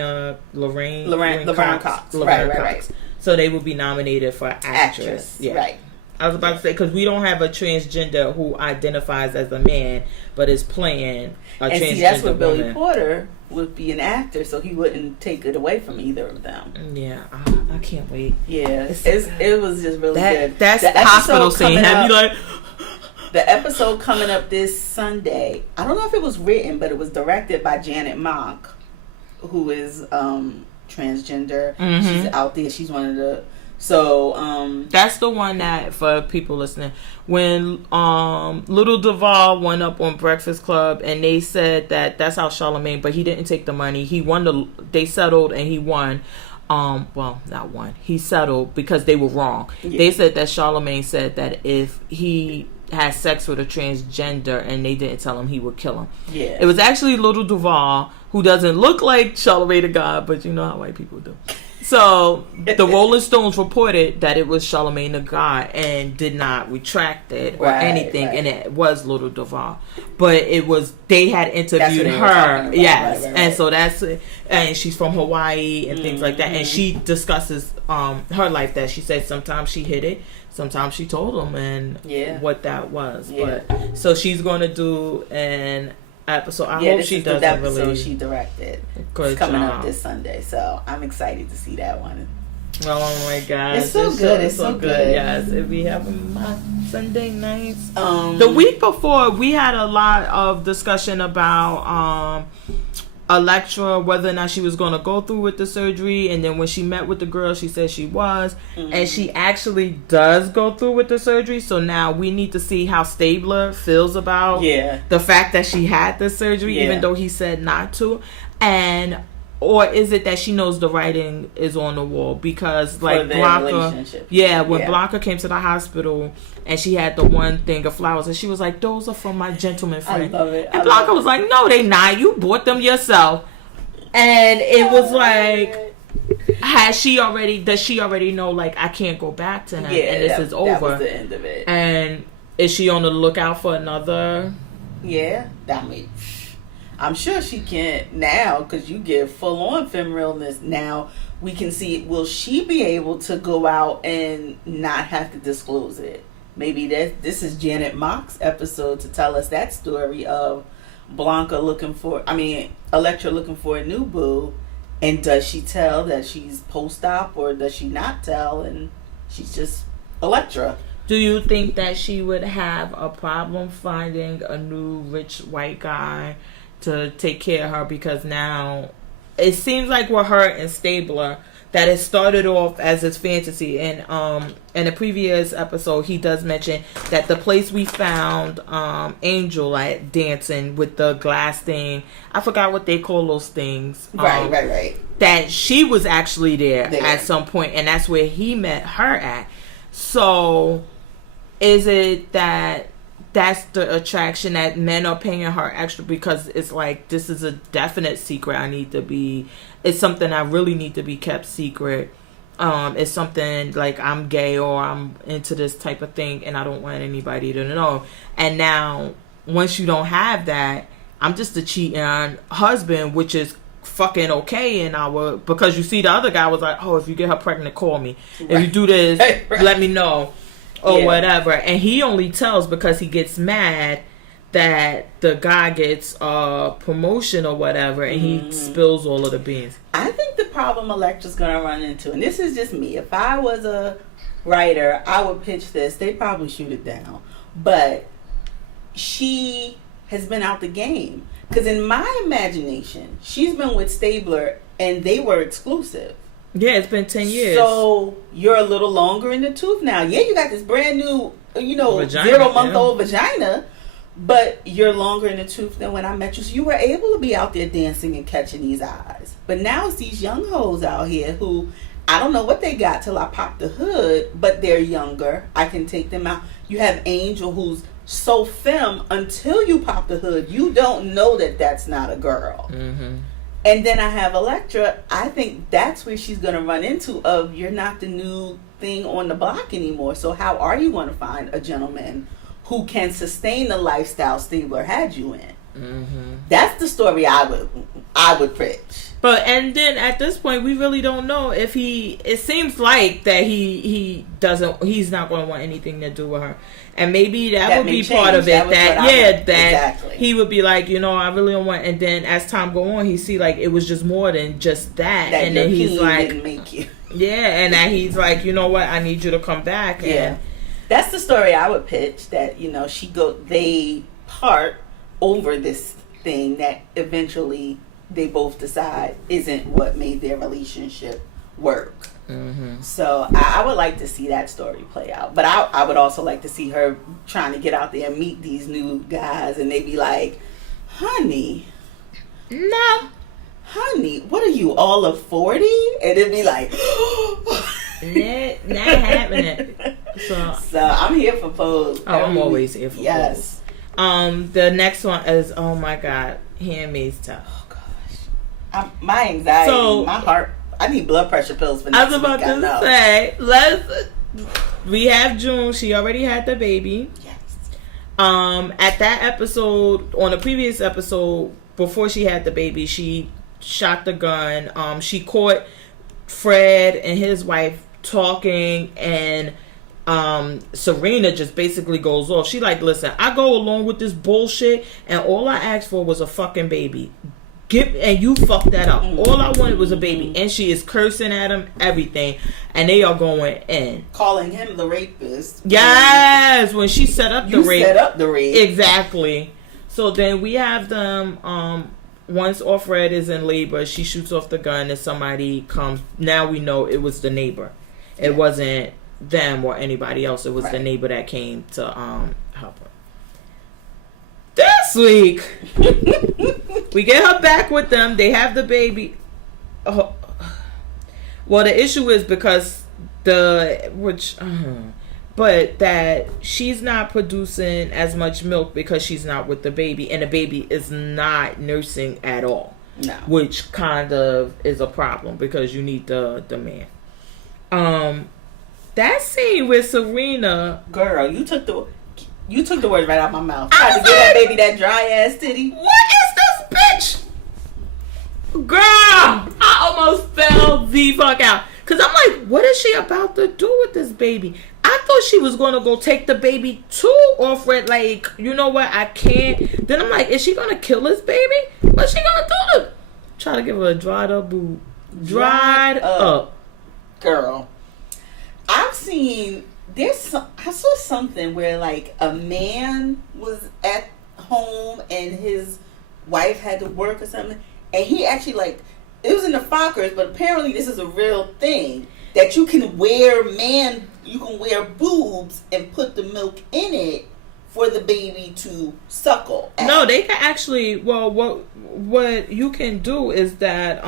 Cox. Right. So they would be nominated for actress. Yeah. Right. I was about to say, because we don't have a transgender who identifies as a man, but is playing a transgender woman. And see, that's where Billy Porter would be an actor, so he wouldn't take it away from either of them. Yeah, I can't wait. Yeah, it was just really good. That's the hospital scene. Have you like... The episode coming up this Sunday, I don't know if it was written, but it was directed by Janet Mock, who is transgender. She's out there. She's one of the... So that's the one that, for people listening, when Little Duval went up on Breakfast Club and they said that that's how Charlamagne, but he didn't take the money. He won they settled and he won. Well, not won. He settled because they were wrong. Yeah. They said that Charlamagne said that if he had sex with a transgender and they didn't tell him, he would kill him. Yeah. It was actually Little Duval, who doesn't look like Charlamagne the God, but you know how white people do. So the Rolling Stones reported that it was Charlamagne the God and did not retract it or anything, and it was Little Duval. But it was, they had interviewed her, and so that's, and she's from Hawaii and things like that, and she discusses her life, that she said sometimes she hid it, sometimes she told them, and what that was. But so she's going to do an episode. I hope she does that episode she directed. It's coming up this Sunday, so I'm excited to see that one. Oh my god, it's so good! It's so good. Yes, if we have my Sunday nights. The week before, we had a lot of discussion about Elektra, whether or not she was going to go through with the surgery, and then when she met with the girl, she said she was, and she actually does go through with the surgery. So now we need to see how Stabler feels about the fact that she had the surgery, even though he said not to, and or is it that she knows the writing is on the wall? Because like Blanca, when Blanca came to the hospital and she had the one thing of flowers, and she was like, "Those are from my gentleman friend." I love it. And Blanca was like, "No, they not. You bought them yourself." And it was like, does she already know, like, I can't go back to him, and this is over? That was the end of it. And is she on the lookout for another? Yeah, I'm sure she can now, because you get full on femurialness. Now we can see, will she be able to go out and not have to disclose it? Maybe this is Janet Mock's episode to tell us that story of Elektra looking for a new boo, and does she tell that she's post-op, or does she not tell and she's just Elektra? Do you think that she would have a problem finding a new rich white guy to take care of her? Because now it seems like with her and Stabler that it started off as his fantasy, and in a previous episode he does mention that the place we found Angel at dancing with the glass thing, I forgot what they call those things, right, that she was actually there at some point, and that's where he met her at. So is it that that's the attraction, that men are paying her extra because it's like, this is a definite secret. It's something I really need to be kept secret. It's something like I'm gay or I'm into this type of thing and I don't want anybody to know. And now, once you don't have that, I'm just a cheating husband, which is fucking okay because you see the other guy was like, oh, if you get her pregnant, call me. Right. If you do this, right. Let me know. Or whatever. And he only tells because he gets mad that the guy gets a promotion or whatever, and he spills all of the beans. I think the problem Electra's going to run into, and this is just me, if I was a writer, I would pitch this. They'd probably shoot it down. But she has been out the game. Because in my imagination, she's been with Stabler, and they were exclusive. Yeah, it's been 10 years. So you're a little longer in the tooth now. Yeah, you got this brand new, vagina, 0-month-old vagina, but you're longer in the tooth than when I met you. So you were able to be out there dancing and catching these eyes. But now it's these young hoes out here who, I don't know what they got till I pop the hood, but they're younger. I can take them out. You have Angel, who's so femme until you pop the hood. You don't know that that's not a girl. Mm-hmm. And then I have Elektra. I think that's where she's going to run into of, you're not the new thing on the block anymore. So how are you going to find a gentleman who can sustain the lifestyle Stabler had you in? Mm-hmm. That's the story I would pitch. But and then at this point, we really don't know if it seems like that he's not going to want anything to do with her. And maybe that would be change. Part of it. Exactly. He would be like, I really don't want. And then as time go on, he see like it was just more than just that. And then he's like, didn't make you. Yeah, and then he's like, you know what? I need you to come back. Yeah, that's the story I would pitch. That they part over this thing that eventually they both decide isn't what made their relationship work. Mm-hmm. So I would like to see that story play out, but I would also like to see her trying to get out there and meet these new guys, and they be like, honey, what are you, all of 40? And it'd be like, not happening. So I'm here for Pose. I'm always here for Pose. The next one is, oh my God, Handmaid's Tale. Oh gosh, my anxiety, my heart. I need blood pressure pills for next week. I was about to say, we have June. She already had the baby. Yes. At that episode, on the previous episode, before she had the baby, she shot the gun. She caught Fred and his wife talking, and Serena just basically goes off. She like, listen, I go along with this bullshit, and all I asked for was a fucking baby. And you fucked that up. All I wanted was a baby. And she is cursing at him, everything. And they are going in. Calling him the rapist. Yes, when she set up the rape. You set up the rape. Exactly. So then we have them, once Fred is in labor, she shoots off the gun and somebody comes. Now we know it was the neighbor. It wasn't them or anybody else. It was the neighbor that came to help her. This week, we get her back with them. They have the baby. Well, the issue is because but that she's not producing as much milk because she's not with the baby, and the baby is not nursing at all. No, which kind of is a problem because you need the man. That scene with Serena, girl, you took the words right out of my mouth. Tried to give that baby that dry ass titty. What is this bitch? Girl, I almost fell the fuck out. Because I'm like, what is she about to do with this baby? I thought she was going to go take the baby to Alfred. Like, you know what? I can't. Then I'm like, is she going to kill this baby? What's she going to do? Try to give her a dried up boob. Dried up. Girl. I've seen... I saw something where like a man was at home and his wife had to work or something, and he actually it was in the Fockers, but apparently this is a real thing that you can wear boobs and put the milk in it for the baby to suckle at. No, they can actually, what you can do is that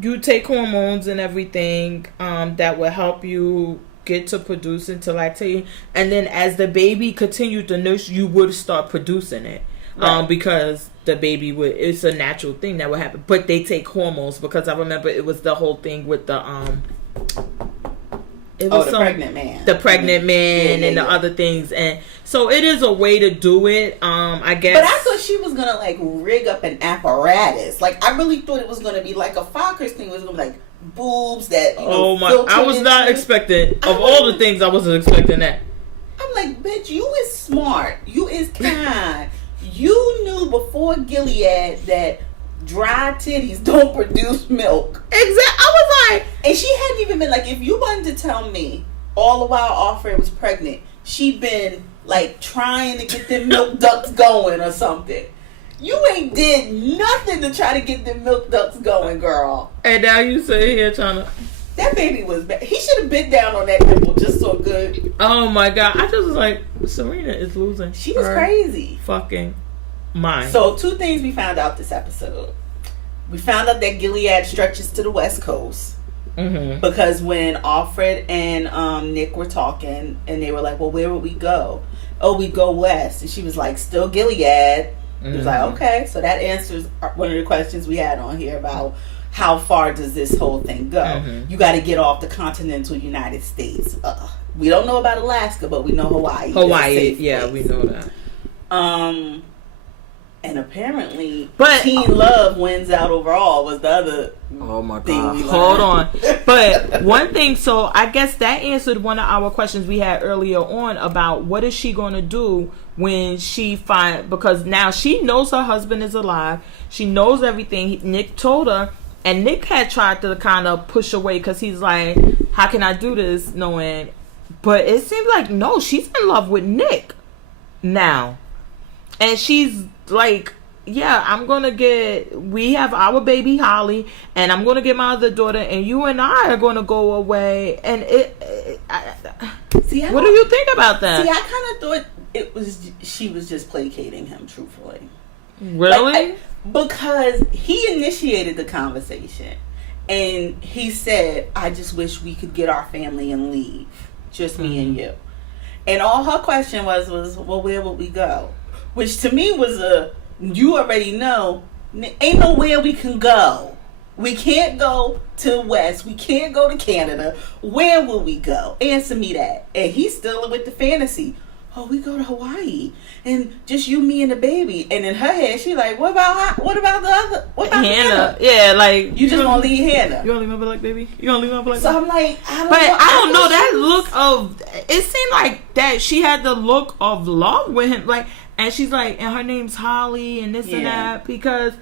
you take hormones and everything that will help you get to producing to lactating, and then as the baby continued to nurse, you would start producing it. Right. Because the baby it's a natural thing that would happen. But they take hormones, because I remember it was the whole thing with the pregnant man. The pregnant man and the other things. And so it is a way to do it, I guess. But I thought she was going to, like, rig up an apparatus. Like, I really thought it was going to be like a Fockers thing. It was going to be like boobs that, I was not expecting, all the things, I wasn't expecting that. I'm like, bitch, you is smart. You is kind. You knew before Gilead that dry titties don't produce milk. Exactly. I was like... And she hadn't even been, like, if you wanted to tell me all the while Alfred was pregnant, she'd been, like, trying to get them milk ducts going or something. You ain't did nothing to try to get them milk ducts going, girl. And now you sit here trying to... That baby was bad. He should have been down on that nipple just so good. Oh my God. I just was like, Serena is losing. She was crazy. Fucking mind. So 2 things we found out this episode. We found out that Gilead stretches to the West Coast. Mm-hmm. Because when Alfred and Nick were talking, and they were like, well, where would we go? Oh, we go west. And she was like, still Gilead. Mm-hmm. It was like, okay. So that answers one of the questions we had on here about how far does this whole thing go? Mm-hmm. You got to get off the continental United States. We don't know about Alaska, but we know Hawaii. Hawaii, yeah, we know that. And apparently, Teen Love wins out overall was the other. Oh my God! Hold on. But one thing, so I guess that answered one of our questions we had earlier on about what is she going to do when she because now she knows her husband is alive. She knows everything. Nick told her. And Nick had tried to kind of push away because he's like, how can I do this knowing? But it seems like, no, she's in love with Nick now. And she's like, yeah, we have our baby Holly, and I'm going to get my other daughter, and you and I are going to go away. And what do you think about that? See, I kind of thought she was just placating him, truthfully. Really? Because he initiated the conversation, and he said, I just wish we could get our family and leave, just me and you. And all her question was, well, where would we go? Which to me was you already know, ain't nowhere we can go. We can't go to the West. We can't go to Canada. Where will we go? Answer me that. And he's still with the fantasy. Oh, we go to Hawaii and just you, me, and the baby. And in her head, she like, what about the other? What about Hannah? Yeah, like you just gonna leave Hannah. You gonna leave my black baby? You gonna leave my black? So baby? I'm like, I don't know that look of. It seemed like that she had the look of love with him, like, and she's like, and her name's Holly, and this and that, because.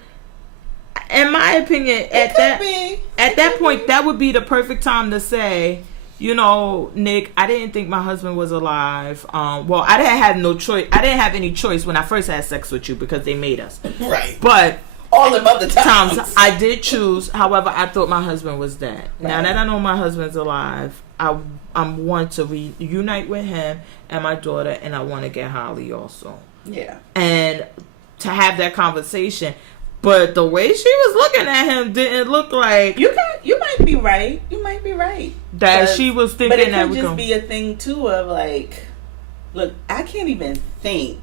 In my opinion, at that point, that would be the perfect time to say, you know, Nick, I didn't think my husband was alive. Well, I didn't have no choice. I didn't have any choice when I first had sex with you because they made us. Right. But all them other times I did choose. However, I thought my husband was dead. Right. Now that I know my husband's alive, I want to reunite with him and my daughter, and I want to get Holly also. Yeah. And to have that conversation. But the way she was looking at him didn't look like you might be right. You might be right that she was thinking but it that could just be a thing too of like, look, I can't even think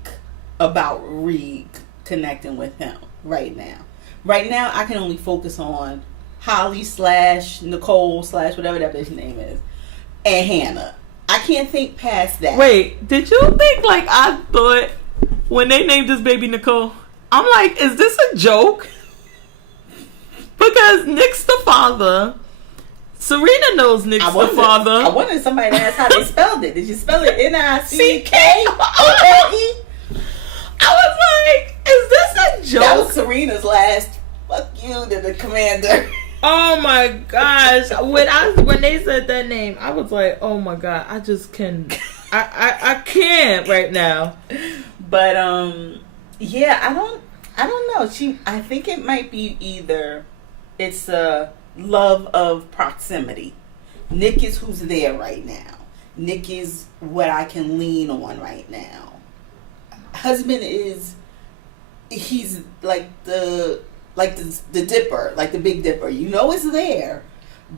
about reconnecting with him right now. Right now, I can only focus on Holly / Nicole / whatever that bitch name is, and Hannah. I can't think past that. Wait, did you think like I thought when they named this baby Nicole? I'm like, is this a joke? Because Nick's the father. Serena knows Nick's the father. I wanted somebody to ask how they spelled it. Did you spell it Nickole? I was like, is this a joke? That was Serena's last fuck you to the commander. Oh my gosh. When they said that name, I was like, oh my God, I just can't. I can't right now. But yeah, I don't know. I think it might be either it's a love of proximity. Nick is who's there right now. Nick is what I can lean on right now. Husband he's like the dipper, like the Big Dipper. You know it's there,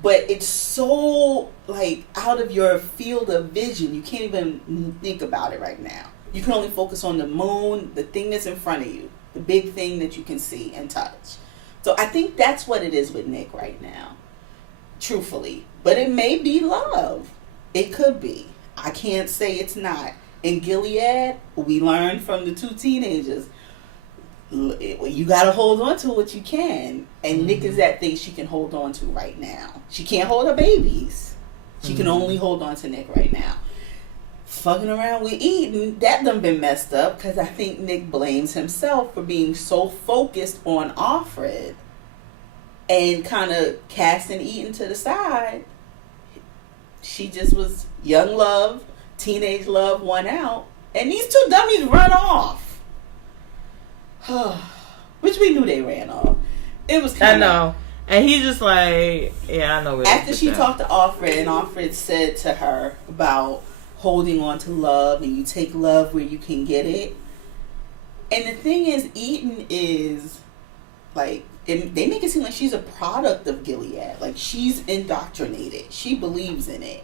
but it's so like out of your field of vision. You can't even think about it right now. You can only focus on the moon, the thing that's in front of you, the big thing that you can see and touch. So I think that's what it is with Nick right now, truthfully. But it may be love. It could be. I can't say it's not. In Gilead, we learned from the two teenagers, you got to hold on to what you can. And Nick is that thing she can hold on to right now. She can't hold her babies. She can only hold on to Nick right now. Fucking around with Eden, that done been messed up because I think Nick blames himself for being so focused on Alfred and kind of casting Eden to the side. She just was young love, teenage love won out, and these two dummies run off. Which we knew they ran off. It was kind of... I know. And he just like, yeah, I know. After she talked to Alfred, and Alfred said to her about holding on to love, and you take love where you can get it. And the thing is, Eden is like, they make it seem like she's a product of Gilead. Like, she's indoctrinated. She believes in it.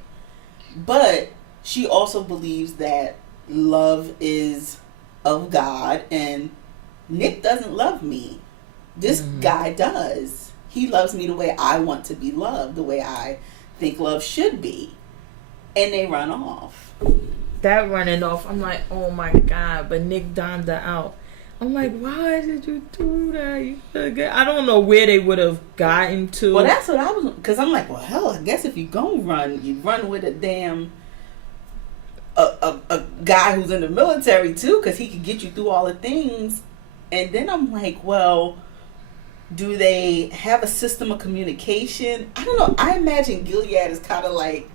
But she also believes that love is of God, and Nick doesn't love me. This guy does. He loves me the way I want to be loved, the way I think love should be. And they run off. That running off, I'm like, oh my God. But Nick domed her out. I'm like, why did you do that? I don't know where they would have gotten to. Well, that's what I was, because I'm like, well, hell, I guess if you go run, you run with a damn a guy who's in the military too, because he could get you through all the things. And then I'm like, well, do they have a system of communication? I don't know. I imagine Gilead is kind of like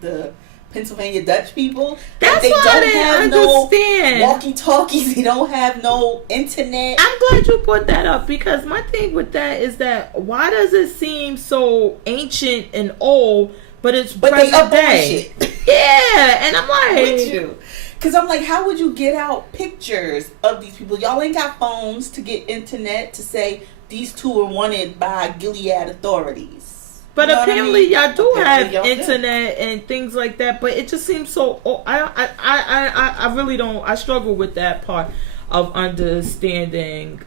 the Pennsylvania Dutch people. That's they what don't I have understand. No walkie-talkies. They don't have no internet. I'm glad you brought that up, because my thing with that is that why does it seem so ancient and old, but it's present day? Yeah, and I'm like, with you. Because I'm like, how would you get out pictures of these people? Y'all ain't got phones to get internet to say these two are wanted by Gilead authorities. But you know apparently y'all do have y'all internet and things like that. But it just seems so... I really don't... I struggle with that part of understanding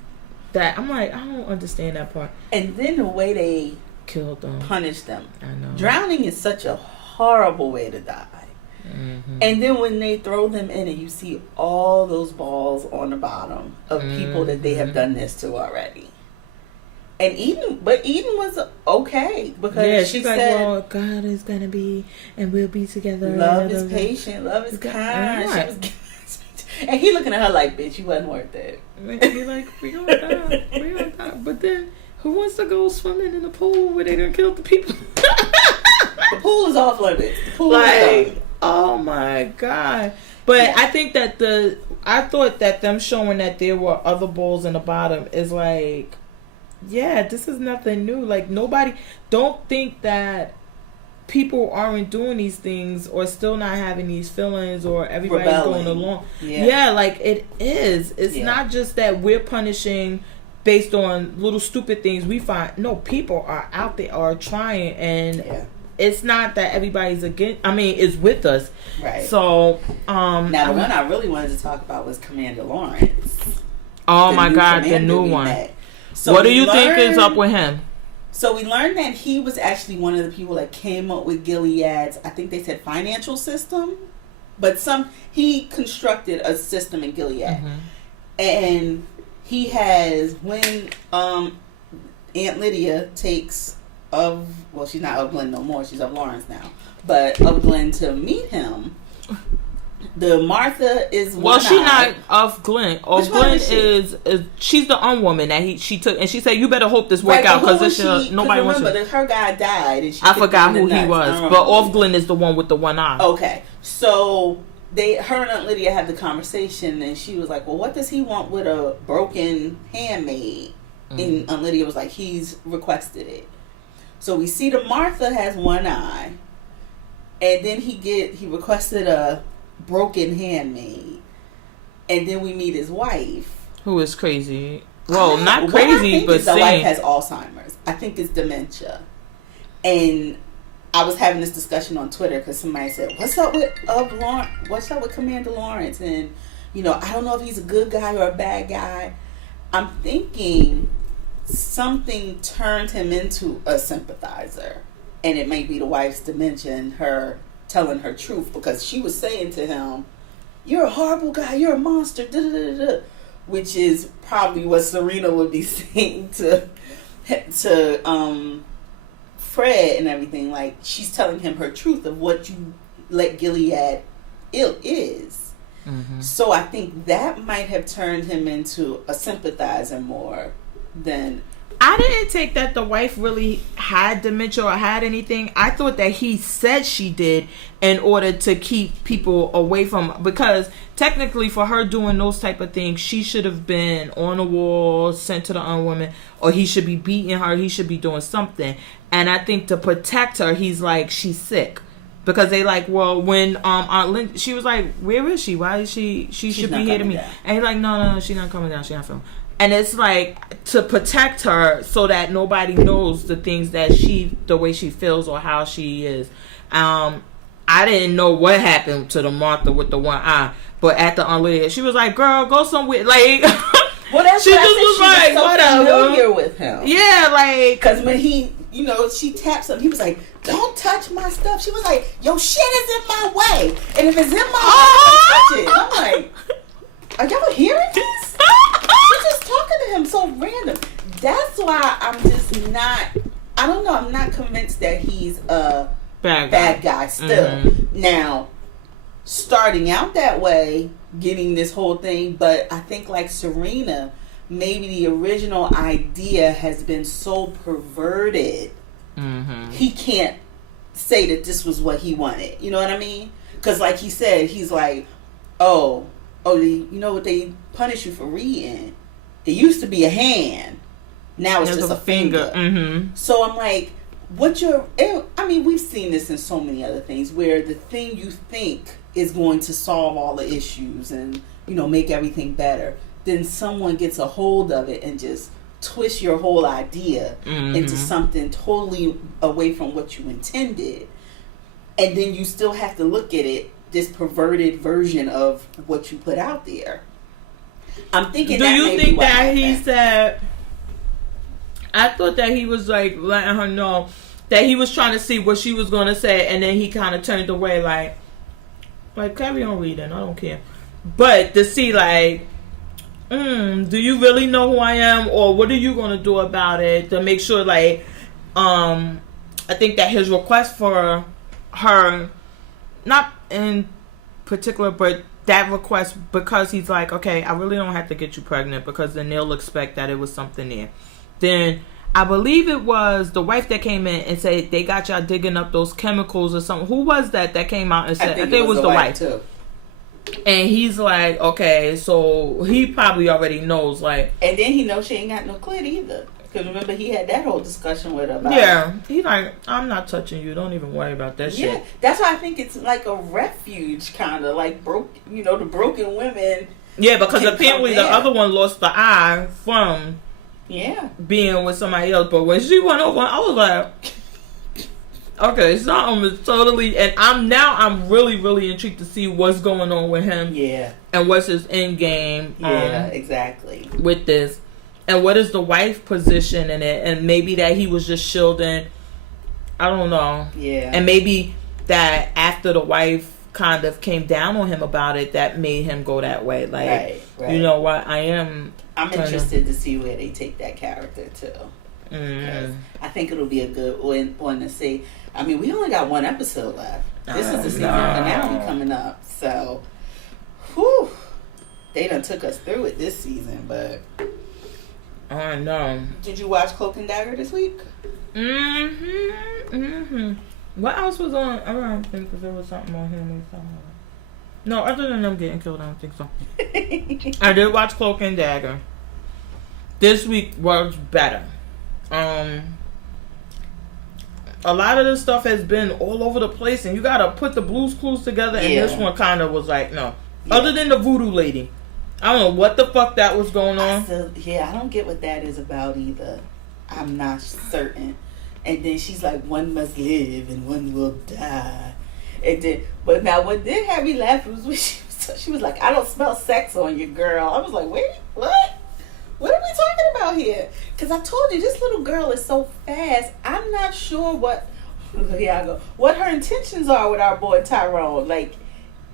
that. I'm like, I don't understand that part. And then the way they killed them, punished them. I know. Drowning is such a horrible way to die. Mm-hmm. And then when they throw them in and you see all those balls on the bottom of people that they have done this to already. And Eden was okay, because she said, like, well, God is going to be, and we'll be together. Love is patient, love is kind. And he looking at her like, bitch, you wasn't worth it. He like, we gonna die. But then, who wants to go swimming in the pool where they done killed the people? The pool is off limits. The pool is off. Oh my God. But I think that I thought that them showing that there were other balls in the bottom is like, yeah, this is nothing new. Like, nobody, don't think that people aren't doing these things or still not having these feelings or everybody's going along. Yeah, like it is. It's not just that we're punishing based on little stupid things we find. No, people are out there, are trying, and it's not that everybody's is with us. Right. So, now the one I really wanted to talk about was Commander Lawrence. Oh my God, the new one. So what do you think is up with him? So we learned that he was actually one of the people that came up with Gilead's, I think they said financial system, but he constructed a system in Gilead. Mm-hmm. And he has, when Aunt Lydia takes she's not of Glenn no more, she's of Lawrence now, but of Glenn to meet him, the Martha is she's not of Glenn. Of Glenn is she's the woman that she took, and she said, "You better hope this work out, because nobody wants to." Remember, her guy died, and I forgot who he was, but Off Glenn is the one with the one eye. Okay, so her and Aunt Lydia had the conversation, and she was like, "Well, what does he want with a broken handmaid?" And Aunt Lydia was like, "He's requested it." So we see that Martha has one eye, and then he requested a broken handmaid, and then we meet his wife, who is crazy. Well, not crazy, but the wife has Alzheimer's. I think it's dementia. And I was having this discussion on Twitter because somebody said, "What's up with What's up with Commander Lawrence?" And I don't know if he's a good guy or a bad guy. I'm thinking something turned him into a sympathizer, and it may be the wife's dimension, her telling her truth, because she was saying to him, "You're a horrible guy. You're a monster." Da, da, da, da, which is probably what Serena would be saying to Fred and everything. Like, she's telling him her truth of what you let Gilead ill is. Mm-hmm. So I think that might have turned him into a sympathizer more than... I didn't take that the wife really had dementia or had anything. I thought that he said she did in order to keep people away from, because technically for her doing those type of things, she should have been on the wall, sent to the unwoman, or he should be beating her. He should be doing something. And I think to protect her, he's like, she's sick. Because they like, well, when Aunt Linda, she was like, where is she? Why is she should be here to me. Down. And he's like, no, she's not coming down. She's not feeling. And it's like to protect her so that nobody knows the things that the way she feels or how she is. I didn't know what happened to the Martha with the one eye, but at the unlimited, she was like, "Girl, go somewhere." Like, well, that's she just was like, so "Whatever." Familiar with him, yeah, like because when he, she taps him, he was like, "Don't touch my stuff." She was like, "Your shit is in my way, and if it's in my way, don't touch it." I'm like, are y'all hearing this? She's just talking to him so random. That's why I'm just not. I don't know. I'm not convinced that he's a bad guy still. Mm-hmm. Now, starting out that way, getting this whole thing, but I think like Serena, maybe the original idea has been so perverted, mm-hmm. he can't say that this was what he wanted. You know what I mean? Because like he said, he's like, oh, you know what they punish you for reading? It used to be a hand. Now it's just a finger. Mm-hmm. So I'm like, we've seen this in so many other things where the thing you think is going to solve all the issues and, make everything better, then someone gets a hold of it and just twists your whole idea mm-hmm. into something totally away from what you intended. And then you still have to look at it, this perverted version of what you put out there. I'm thinking. Do you think that he said? I thought that he was like letting her know that he was trying to see what she was going to say, and then he kind of turned away, like carry on reading. I don't care. But to see like, do you really know who I am, or what are you going to do about it to make sure like, I think that his request for her, not in particular, but that request, because he's like, okay, I really don't have to get you pregnant because then they'll expect that it was something there. Then I believe it was the wife that came in and said they got y'all digging up those chemicals or something. Who was that came out and said? I think it was the wife too. And he's like, okay, so he probably already knows, like. And then he knows she ain't got no clit either. Because remember, he had that whole discussion with her about he's like, I'm not touching you. Don't even worry about that shit. Yeah, that's why I think it's like a refuge, kind of like the broken women. Yeah, because apparently the other one lost the eye from being with somebody else. But when she went over, I was like, okay, something is totally. And I'm really, really intrigued to see what's going on with him. Yeah, and what's his end game. Yeah, exactly. With this. And what is the wife position in it? And maybe that he was just shielding. I don't know. Yeah. And maybe that after the wife kind of came down on him about it, that made him go that way. Like, right. You know what? I'm interested to see where they take that character to. Mm. I think it'll be a good one to see. I mean, we only got one episode left. This is the season finale coming up. So, whew. They done took us through it this season, but... I know. Did you watch Cloak and Dagger this week? What else was on? I don't think because there was something on Handmaids. No, other than them getting killed, I don't think so. I did watch Cloak and Dagger. This week was better. A lot of this stuff has been all over the place, and you gotta put the Blue's Clues together. And this one kind of was like, no. Yeah. Other than the voodoo lady. I don't know what the fuck that was going on. I don't get what that is about either. I'm not certain. And then she's like, one must live and one will die. And then, but now what did have me laughing was when she was like, I don't smell sex on you, girl. I was like, wait, what? What are we talking about here? Because I told you, this little girl is so fast. I'm not sure what her intentions are with our boy Tyrone. Like,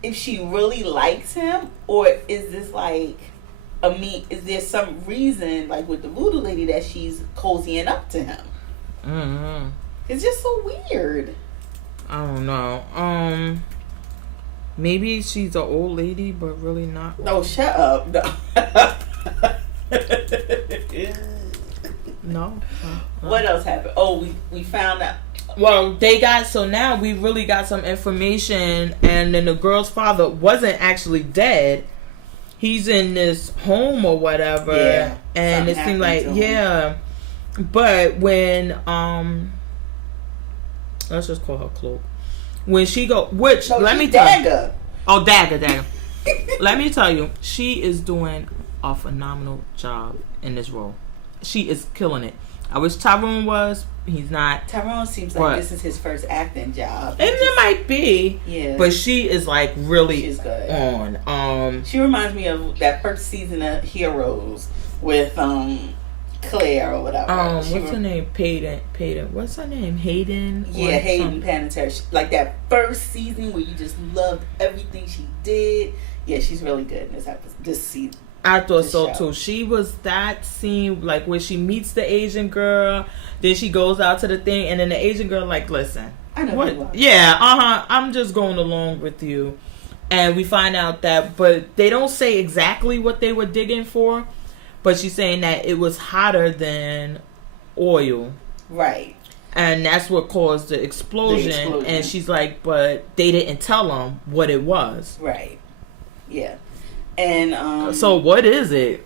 if she really likes him, or is this like, is there some reason, like with the voodoo lady, that she's cozying up to him? Mm-hmm. It's just so weird. I don't know. Maybe she's an old lady, but really not. No, shut up. No. What else happened? Oh, we found out. Well, so now we really got some information, and then the girl's father wasn't actually dead. He's in this home or whatever. Yeah. And it seemed like, yeah. But when, let's just call her Cloak. When she let me tell you. Oh, Dagger. Let me tell you, she is doing a phenomenal job in this role. She is killing it. I wish Tyrone was. He's not. Tyrone seems like this is his first acting job. And it might be. Yeah. But she is like really She's good. On. She reminds me of that first season of Heroes with Claire or whatever. What's her name? Peyton. What's her name? Hayden? Yeah, Hayden Panettiere. Like that first season where you just loved everything she did. Yeah, she's really good in this season. I thought so too. She was that scene like where she meets the Asian girl, then she goes out to the thing, and then the Asian girl like, listen, I know what? Yeah, I'm just going along with you, and we find out that, but they don't say exactly what they were digging for, but she's saying that it was hotter than oil, right? And that's what caused the explosion. And she's like, but they didn't tell them what it was, right? Yeah. And so what is it?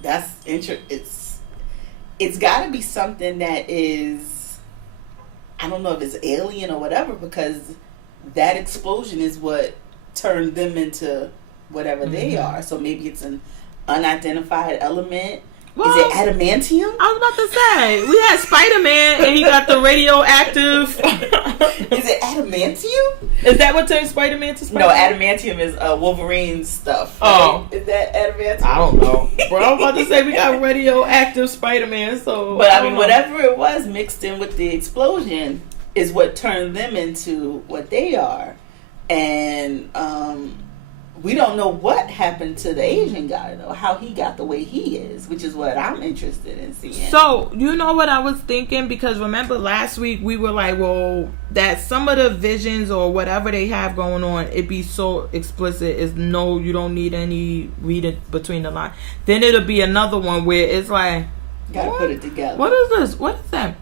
That's it's got to be something that is, I don't know if it's alien or whatever, because that explosion is what turned them into whatever they are. So maybe it's an unidentified element. Well, is it adamantium? I was about to say, we had Spider-Man and he got the radioactive. Is it adamantium? Is that what turns Spider-Man to Spider-Man? No, adamantium is Wolverine's stuff. Oh. Right? Is that adamantium? I don't know. Bro, I was about to say we got radioactive Spider-Man, so. But I mean, whatever it was mixed in with the explosion is what turned them into what they are. And we don't know what happened to the Asian guy, though, how he got the way he is, which is what I'm interested in seeing. So, you know what I was thinking? Because remember last week we were like, well, that some of the visions or whatever they have going on, it be so explicit, is no, you don't need any reading between the lines. Then it'll be another one where it's like, gotta put it together. What is this? What is that?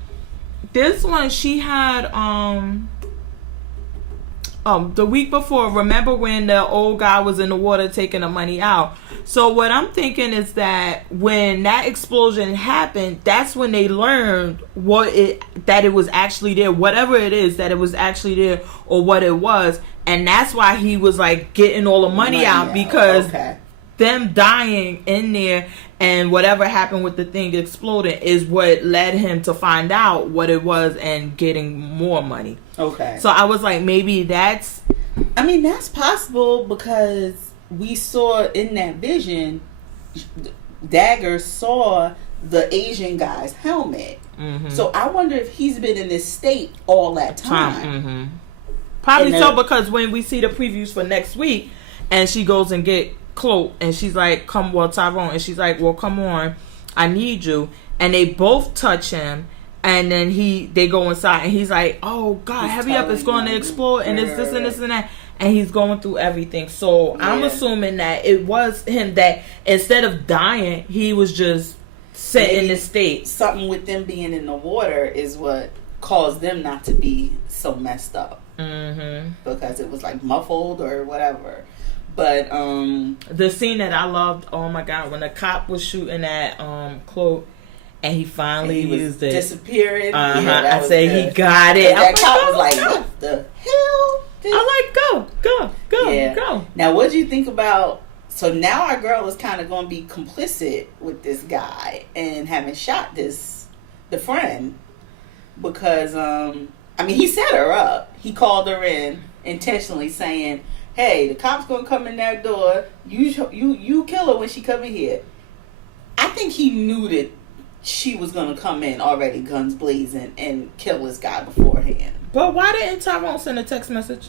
This one, she had, the week before, remember when the old guy was in the water taking the money out? So what I'm thinking is that when that explosion happened, that's when they learned that it was actually there, whatever it is, that it was actually there or what it was. And that's why he was like getting all the money out, because them dying in there and whatever happened with the thing exploding is what led him to find out what it was and getting more money. Okay. So I was like, maybe that's... I mean, that's possible, because we saw in that vision, Dagger saw the Asian guy's helmet. Mm-hmm. So I wonder if he's been in this state all that time. Mm-hmm. Probably so, because when we see the previews for next week, and she goes and get Cloak, and she's like, Tyrone, and she's like, well, come on, I need you. And they both touch him, and then they go inside, and he's like, oh God, hurry up, it's going to explode, and it's this and this and that, and he's going through everything. So I'm assuming that it was him, that instead of dying, he was just set in this state. Something with them being in the water is what caused them not to be so messed up. Mm-hmm. Because it was like muffled or whatever. But the scene that I loved, oh my God, when the cop was shooting at Cloak, and he finally used it, disappearing. Uh-huh. Yeah, I say he got it. That cop was like, what the hell? I'm like, go. Now, what do you think about? So now our girl is kind of going to be complicit with this guy and having shot the friend. because he set her up. He called her in intentionally, saying, "Hey, the cops gonna come in that door. You kill her when she come in here." I think he knew that she was gonna come in already, guns blazing, and kill this guy beforehand. But why didn't Tyrone send a text message?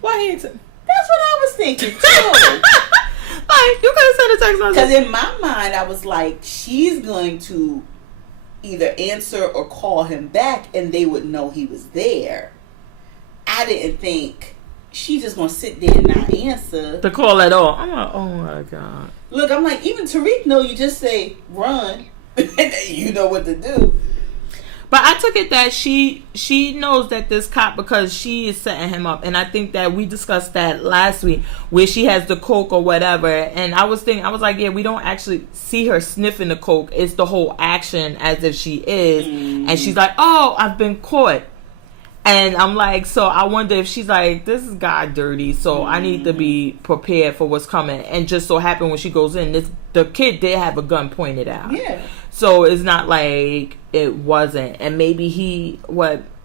Why he didn't? That's what I was thinking too. Like, you could have sent a text message. Because in my mind, I was like, she's going to either answer or call him back, and they would know he was there. I didn't think she's just going to sit there and not answer the call at all. I'm like, oh my God. Look, I'm like, even Tariq know you just say run, and you know what to do. But I took it that she knows that this cop, because she is setting him up, and I think that we discussed that last week where she has the coke or whatever, and I was like, yeah, we don't actually see her sniffing the coke. It's the whole action as if she is, and she's like, oh, I've been caught. And I'm like, so I wonder if she's like, this is God dirty, so I need to be prepared for what's coming. And just so happened when she goes in, the kid did have a gun pointed out. Yeah. So it's not like it wasn't. And maybe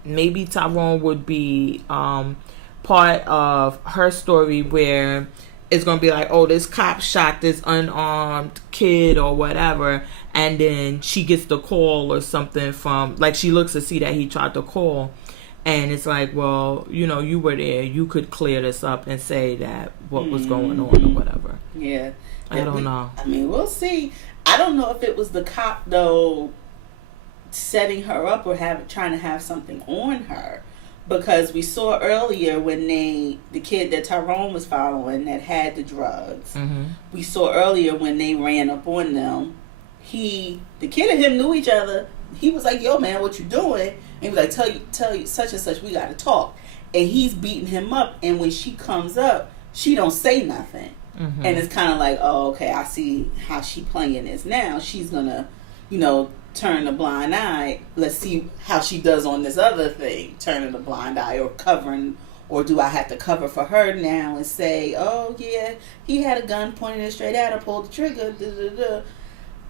maybe Tyrone would be part of her story where it's going to be like, oh, this cop shot this unarmed kid or whatever. And then she gets the call or something from, like, she looks to see that he tried to call. And it's like, well, you were there. You could clear this up and say that what was going on or whatever. Yeah. I don't know. We'll see. I don't know if it was the cop, though, setting her up or trying to have something on her. Because we saw earlier when the kid that Tyrone was following that had the drugs, we saw earlier when they ran up on them, the kid and him knew each other. He was like, yo, man, what you doing? And he was like, tell you such and such, we got to talk. And he's beating him up. And when she comes up, she don't say nothing. And it's kind of like, oh, okay, I see how she playing this now. She's going to, turn a blind eye. Let's see how she does on this other thing, turning a blind eye or covering. Or do I have to cover for her now and say, oh, yeah, he had a gun pointed it straight at her, pulled the trigger.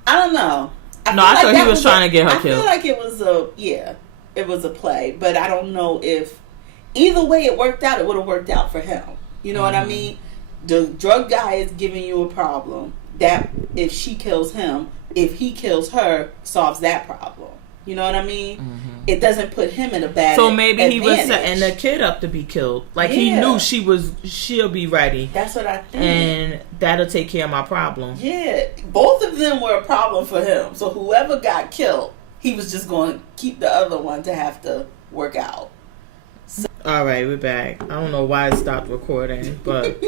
I don't know. I thought he was trying to get her killed. I feel like it was a play. But I don't know if either way it worked out, it would have worked out for him. You know what I mean? The drug guy is giving you a problem. That if she kills him, if he kills her, solves that problem. You know what I mean? It doesn't put him in a bad So maybe advantage. He was setting the kid up to be killed. Like he knew she'll be ready. That's what I think. And that'll take care of my problem. Yeah. Both of them were a problem for him. So whoever got killed, he was just going to keep the other one to have to work out. All right, we're back. I don't know why it stopped recording, but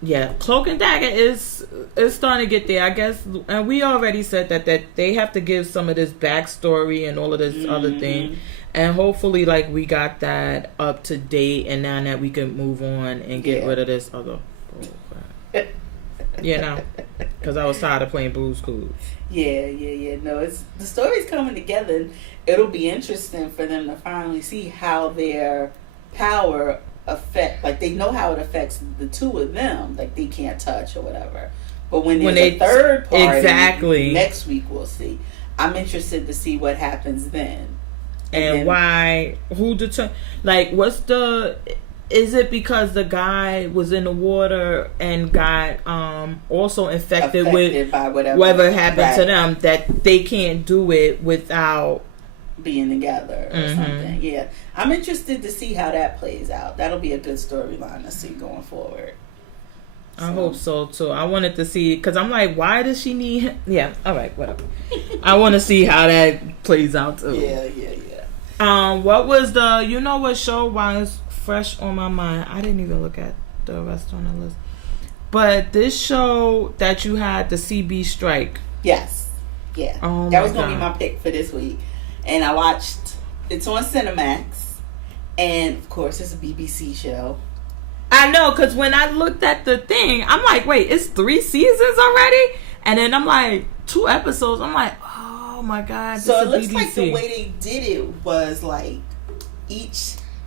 yeah, Cloak and Dagger is starting to get there, I guess. And we already said that they have to give some of this backstory and all of this other thing, and hopefully, like, we got that up to date, and now that we can move on and get rid of this other. Because I was tired of playing Blue's Clues. Yeah. No, the story's coming together. And it'll be interesting for them to finally see how their power like they know how it affects the two of them, like they can't touch or whatever. But when there's a third party, next week we'll see. I'm interested to see what happens then. And why? Who determines? Like, what's the? Is it because the guy was in the water and got also affected with by whatever happened to them, that they can't do it without being together or something? Yeah, I'm interested to see how that plays out. That'll be a good storyline to see going forward. I hope so too. I wanted to see, because I'm like, why does she need him? Yeah, all right, whatever. I want to see how that plays out too. Yeah. What was what show was fresh on my mind? I didn't even look at the rest on the list. But this show that you had, the CB strike. Yes. Yeah. Oh, that was going to be my pick for this week. And I watched, it's on Cinemax. And of course, it's a BBC show. I know, because when I looked at the thing, I'm like, wait, it's 3 seasons already? And then I'm like, 2 episodes. I'm like, oh my God. So it looks like the way they did it was like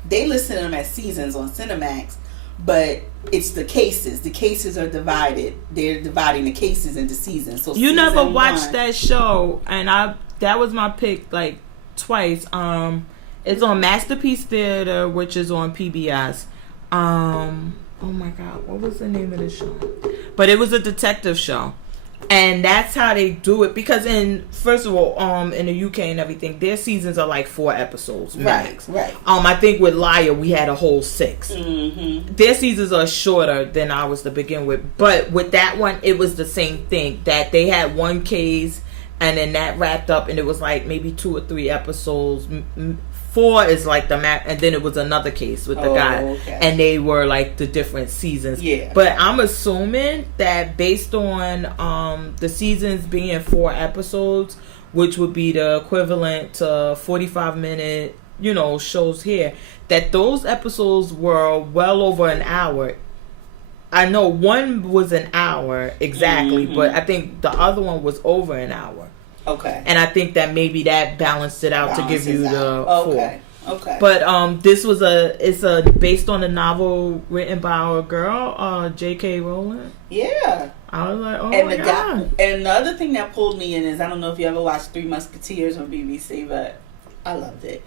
they listed them as seasons on Cinemax, but it's the cases. The cases are divided. They're dividing the cases into seasons. So you never watched that show, and that was my pick, like twice. It's on Masterpiece Theater, which is on PBS. Oh my God, what was the name of the show? But it was a detective show. And that's how they do it, because first of all, in the UK and everything, their seasons are like 4 episodes max. Right. I think with Liar we had a whole 6. Mm-hmm. Their seasons are shorter than ours to begin with, but with that one, it was the same thing, that they had one case, and then that wrapped up, and it was like maybe 2 or 3 episodes. 4 is like the map, and then it was another case with the guy, okay. and they were like the different seasons. Yeah. But I'm assuming that based on the seasons being 4 episodes, which would be the equivalent to 45-minute, shows here, that those episodes were well over an hour. I know one was an hour exactly, but I think the other one was over an hour. Okay. And I think that maybe that balanced it out to give you the 4. Okay. But this was it's based on a novel written by a girl, J.K. Rowling. Yeah. I was like, and my God. And the other thing that pulled me in is, I don't know if you ever watched Three Musketeers on BBC, but I loved it.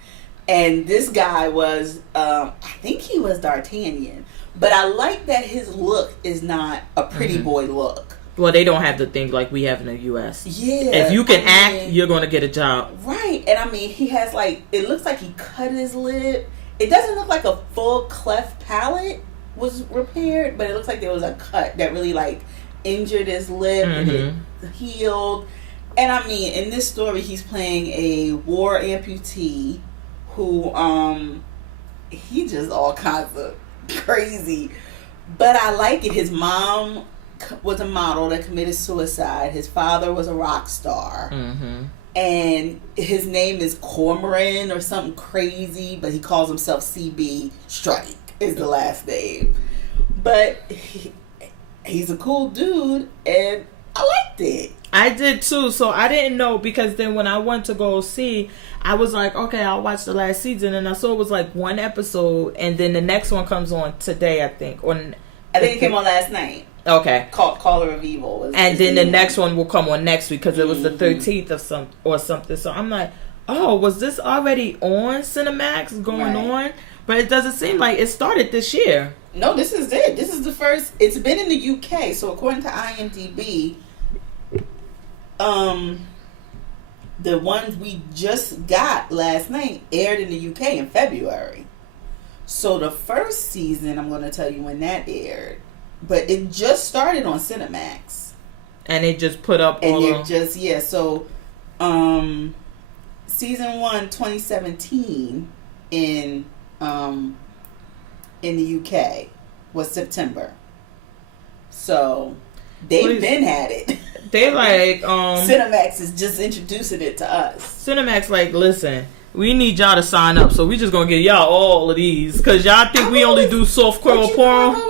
And this guy was, I think he was D'Artagnan. But I like that his look is not a pretty boy look. Well, they don't have the thing like we have in the U.S. Yeah. If you can act, you're going to get a job. Right. And I mean, he has it looks like he cut his lip. It doesn't look like a full cleft palate was repaired, but it looks like there was a cut that really injured his lip and it healed. And I mean, in this story, he's playing a war amputee who, he just all kinds of crazy. But I like it. His mom was a model that committed suicide. His father was a rock star. And his name is Cormoran or something crazy, but he calls himself CB Strike is the last name. But he's a cool dude, and I liked it. I did too. So I didn't know, because then when I went to go see, I was like, okay, I'll watch the last season, and I saw it was 1 episode, and then the next one comes on today, I think. I think it came on last night. Okay. Caller of Evil. And then the next one will come on next week, because it was the 13th or something. So I'm like, oh, was this already on Cinemax going on? But it doesn't seem like it started this year. No, this is it. This is the first. It's been in the UK. So according to IMDb, the ones we just got last night aired in the UK in February. So the first season, I'm going to tell you when that aired. But it just started on Cinemax. And they just put up so season 1 2017 in the UK was September. So they've been had it. They Cinemax is just introducing it to us. Cinemax listen, we need y'all to sign up, so we just gonna give y'all all of these, because y'all think we only do softcore porn.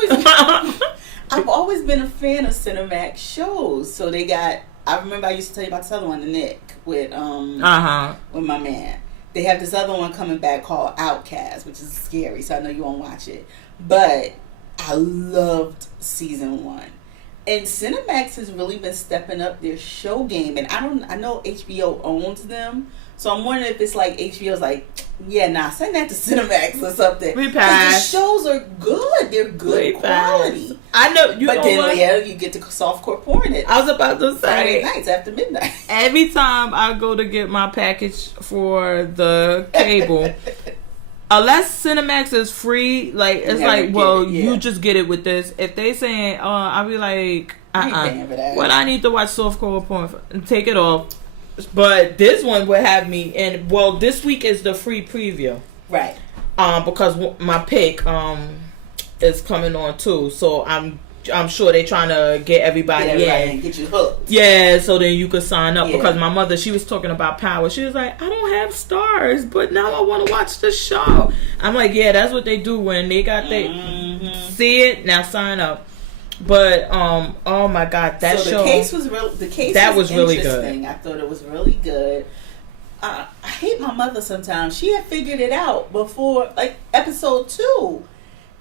I've always been a fan of Cinemax shows. So they got, I remember I used to tell you about this other one, The Nick, with my man. They have this other one coming back called Outcast, which is scary, so I know you won't watch it. But I loved season 1. And Cinemax has really been stepping up their show game. And I know HBO owns them. So I'm wondering if it's HBO's send that to Cinemax or something. We pass. The shows are good. They're good quality. I know. You get to softcore porn it. I was about to say. Friday nights after midnight. Every time I go to get my package for the cable, unless Cinemax is free, you just get it with this. If they saying, I'll be like, what I need to watch softcore porn for? Take it off. But this one would have me, and this week is the free preview, right? Because my pick is coming on too, so I'm sure they're trying to get everybody in, get you hooked. Yeah, so then you could sign up. Because my mother, she was talking about Power. She was like, I don't have stars, but now I want to watch the show. I'm like, yeah, that's what they do when they got see it. Now sign up. But oh my God, that show. The case was really good. I thought it was really good. I hate my mother sometimes. She had figured it out before episode 2,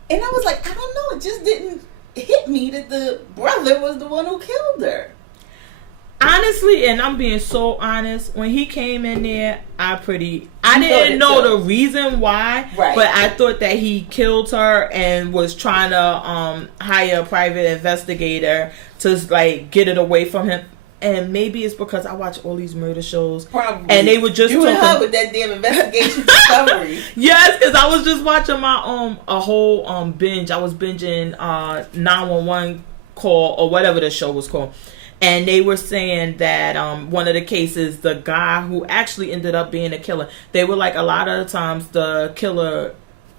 and I was like, I don't know. It just didn't hit me that the brother was the one who killed her. Honestly, and I'm being so honest, when he came in there, I didn't know the reason why, right. But I thought that he killed her and was trying to hire a private investigator to like get it away from him. And maybe it's because I watch all these murder shows. Probably. And they were just you and her with that damn investigation discovery. Yes, because I was just watching my a whole binge. I was binging 911 Call or whatever the show was called. And they were saying that one of the cases, the guy who actually ended up being a killer, they were like, a lot of the times the killer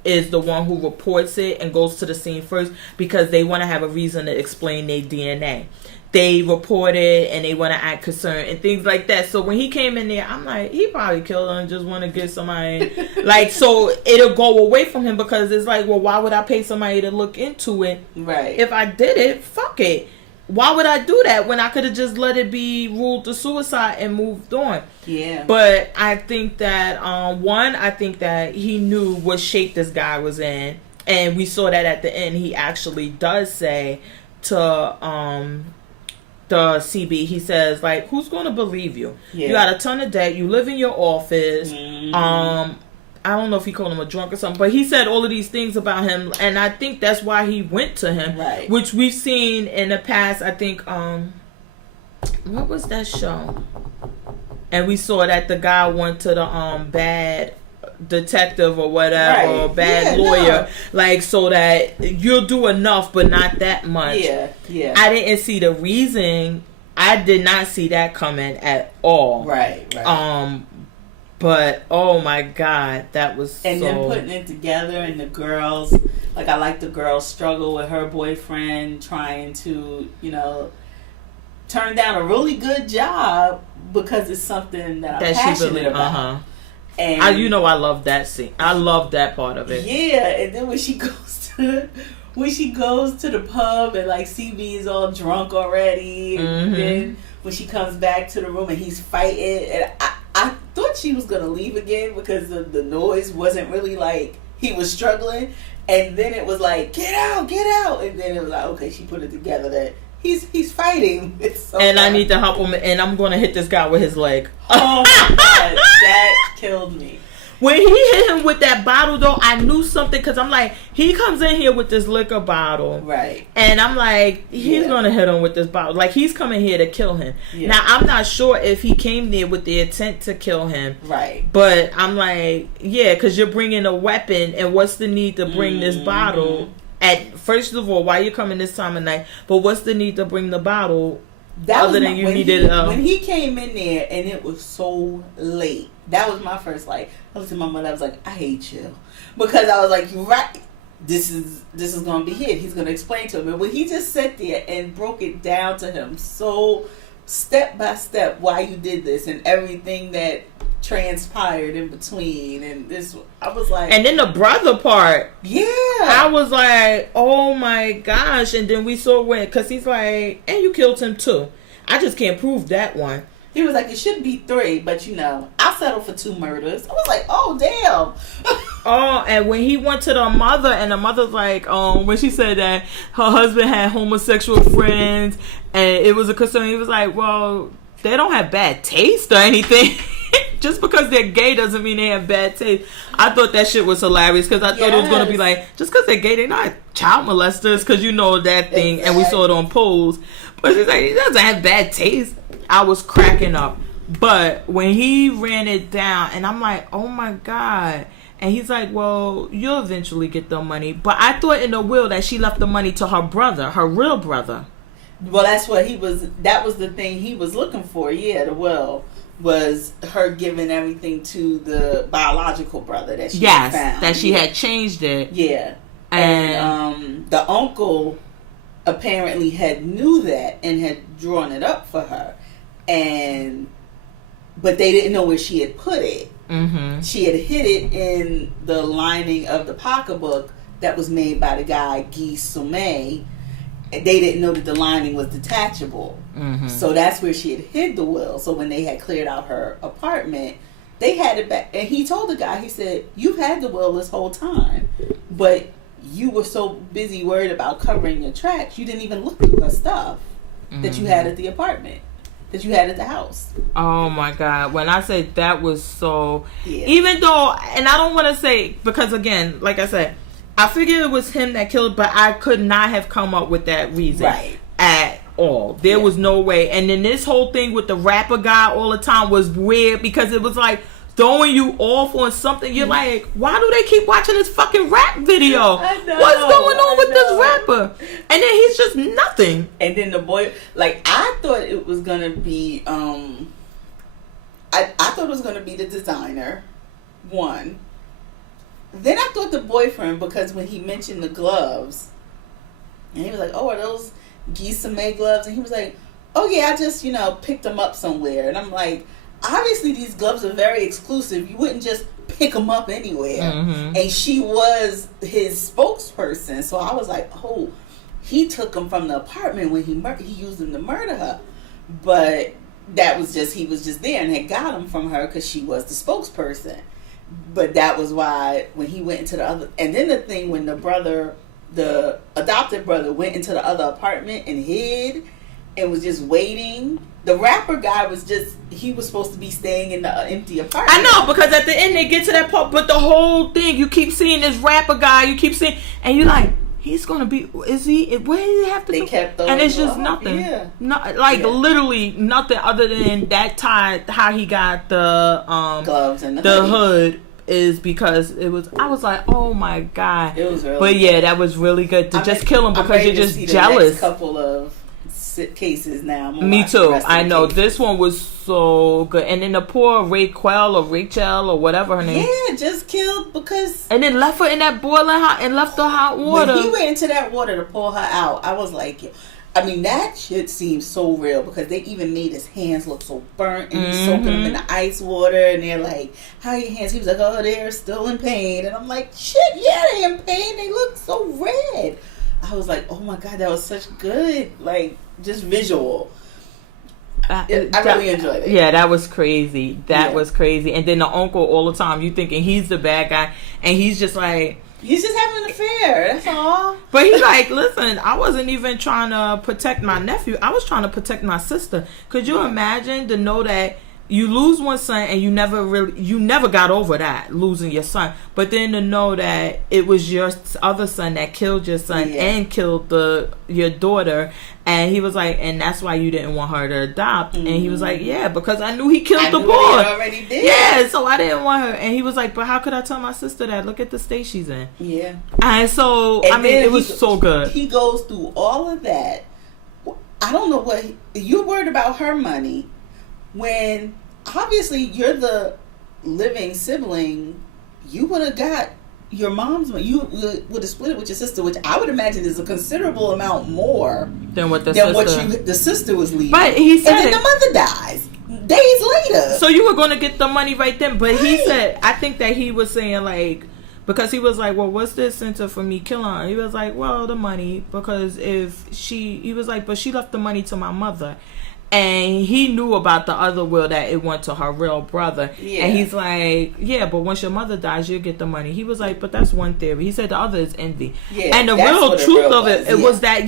is the one who reports it and goes to the scene first because they want to have a reason to explain their DNA. They report it and they want to act concerned and things like that. So when he came in there, I'm like, he probably killed her and just want to get somebody. Like, so it'll go away from him because it's like, well, why would I pay somebody to look into it? Right. If I did it, fuck it. Why would I do that when I could have just let it be ruled to suicide and moved on? Yeah. But I think that, I think that he knew what shape this guy was in. And we saw that at the end. He actually does say to the CB, he says, like, who's going to believe you? Yeah. You got a ton of debt. You live in your office. Mm-hmm. I don't know if he called him a drunk or something, but he said all of these things about him, and I think that's why he went to him, right. Which we've seen in the past. I think, what was that show? And we saw that the guy went to the bad detective or whatever, right. Or bad lawyer, like, so that you'll do enough, but not that much. Yeah. I didn't see the reason. I did not see that coming at all. Right. But, oh my God, that was and then putting it together and the girls, like, I like the girl's struggle with her boyfriend trying to, turn down a really good job because it's something that I'm passionate about. And I love that scene. I love that part of it. Yeah, and then when she goes to the pub and, like, CB is all drunk already, and then when she comes back to the room and he's fighting, and I thought she was going to leave again because the noise wasn't really like he was struggling. And then it was like, get out. And then it was like, okay, she put it together that he's fighting. And I need to help him, and I'm going to hit this guy with his leg. Oh my God, that killed me. When he hit him with that bottle, though, I knew something, because I'm like, he comes in here with this liquor bottle. Right. And I'm like, he's going to hit him with this bottle. Like, he's coming here to kill him. Yeah. Now, I'm not sure if he came there with the intent to kill him. Right. But I'm like, yeah, because you're bringing a weapon, and what's the need to bring this bottle? First of all, why you coming this time of night? But what's the need to bring the bottle? When he came in there and it was so late, that was my first, like, I looked at my mother, I was like, I hate you. Because I was like, you're right, this is going to be it. He's going to explain to him. And when he just sat there and broke it down to him so step by step why you did this and everything that transpired in between, and this, I was like, and then the brother part, I was like, oh my gosh. And then we saw because he's like, and you killed him too. I just can't prove that one. He was like, it should be 3, but I'll settle for 2 murders. I was like, oh damn. And when he went to the mother, and the mother's like, when she said that her husband had homosexual friends and it was a concern, he was like, well, they don't have bad taste or anything. Just because they're gay doesn't mean they have bad taste. I thought that shit was hilarious, because I thought it was going to be like, just because they're gay, they're not child molesters, because that thing, exactly. And we saw it on Pose. But she's like, he doesn't have bad taste. I was cracking up. But when he ran it down, and I'm like, oh my God. And he's like, well, you'll eventually get the money. But I thought in the will that she left the money to her brother, her real brother. Well, that was the thing he was looking for. Yeah, the will was her giving everything to the biological brother that she had found. That she had changed it. Yeah. And the uncle apparently had knew that and had drawn it up for her. But they didn't know where she had put it. Mm-hmm. She had hid it in the lining of the pocketbook that was made by the guy Guy Sommet. They didn't know that the lining was detachable. Mm-hmm. So that's where she had hid the will. So when they had cleared out her apartment, they had it back. And he told the guy, he said, you've had the will this whole time, but you were so busy worried about covering your tracks, you didn't even look through her stuff that you had at the apartment. that you had at the house. Oh my God. When I say that was so, yeah. Even though, and I don't want to say, because again, like I said, I figured it was him that killed, but I could not have come up with that reason. Right. At all. There was no way. And then this whole thing with the rapper guy all the time was weird, because it was like throwing you off on something. You're like, why do they keep watching this fucking rap video? What's going on with this rapper? And then he's just nothing. And then the boy, like, I thought it was gonna be I thought it was gonna be the designer one. Then I thought the boyfriend, because when he mentioned the gloves, and he was like, oh, are those Gisame gloves? And he was like, oh yeah, I just, picked them up somewhere. And I'm like, obviously these gloves are very exclusive. You wouldn't just pick them up anywhere. Mm-hmm. And she was his spokesperson. So I was like, oh, he took them from the apartment when he used them to murder her. But that was just, he was just there and had got them from her because she was the spokesperson. But that was why when he went into the other, and then the thing when the adopted brother went into the other apartment and hid and was just waiting. The rapper guy he was supposed to be staying in the empty apartment. I know, because at the end they get to that part, but the whole thing, you keep seeing this rapper guy, you keep seeing, and you're like, he's gonna be, is he, where did he have to they do? Kept and it's just nothing. Yeah. Literally nothing other than that tie, how he got the gloves and the hood is because it was, I was like, oh my God. It was really But good. Yeah, that was really good to just kill him because you're just jealous. Next couple of cases now. Me too. I know. This one was so good. And then the poor Raquel or Rachel or whatever her name. Yeah, just killed because. And then left her in that boiling hot and left her hot water. When he went into that water to pull her out, I was like, I mean, that shit seems so real because they even made his hands look so burnt and he's soaking them in the ice water and they're like, how are your hands? He was like, oh, they're still in pain. And I'm like, shit, yeah, they're in pain. They look so red. I was like, oh my God, that was such good, like, just visual. I really enjoyed it. Yeah, that was crazy. That was crazy. And then the uncle all the time, you thinking he's the bad guy and he's just like, he's just having an affair. That's all. But he's like, listen, I wasn't even trying to protect my nephew. I was trying to protect my sister. Could you imagine to know that you lose one son and you never got over that, losing your son. But then to know that it was your other son that killed your son and killed your daughter. And he was like, and that's why you didn't want her to adopt. And he was like, yeah, because I knew he killed the boy. He already did. Yeah, so I didn't want her. And he was like, but how could I tell my sister that? Look at the state she's in. Yeah. And so, I mean, it was so good. He goes through all of that. I don't know what, you're worried about her money when obviously you're the living sibling. You would have got your mom's money. You would have split it with your sister, which I would imagine is a considerable amount more than what the sister was leaving. But he said, and then the mother dies days later. So you were going to get the money right then. But he said, I think that he was saying like, because he was like, well, what's the incentive for me killing her? He was like, well, the money, because he was like, but she left the money to my mother. And he knew about the other will that it went to her real brother. Yeah. And he's like, yeah, but once your mother dies, you'll get the money. He was like, but that's one theory. He said the other is envy. Yeah, and the real truth of it was that,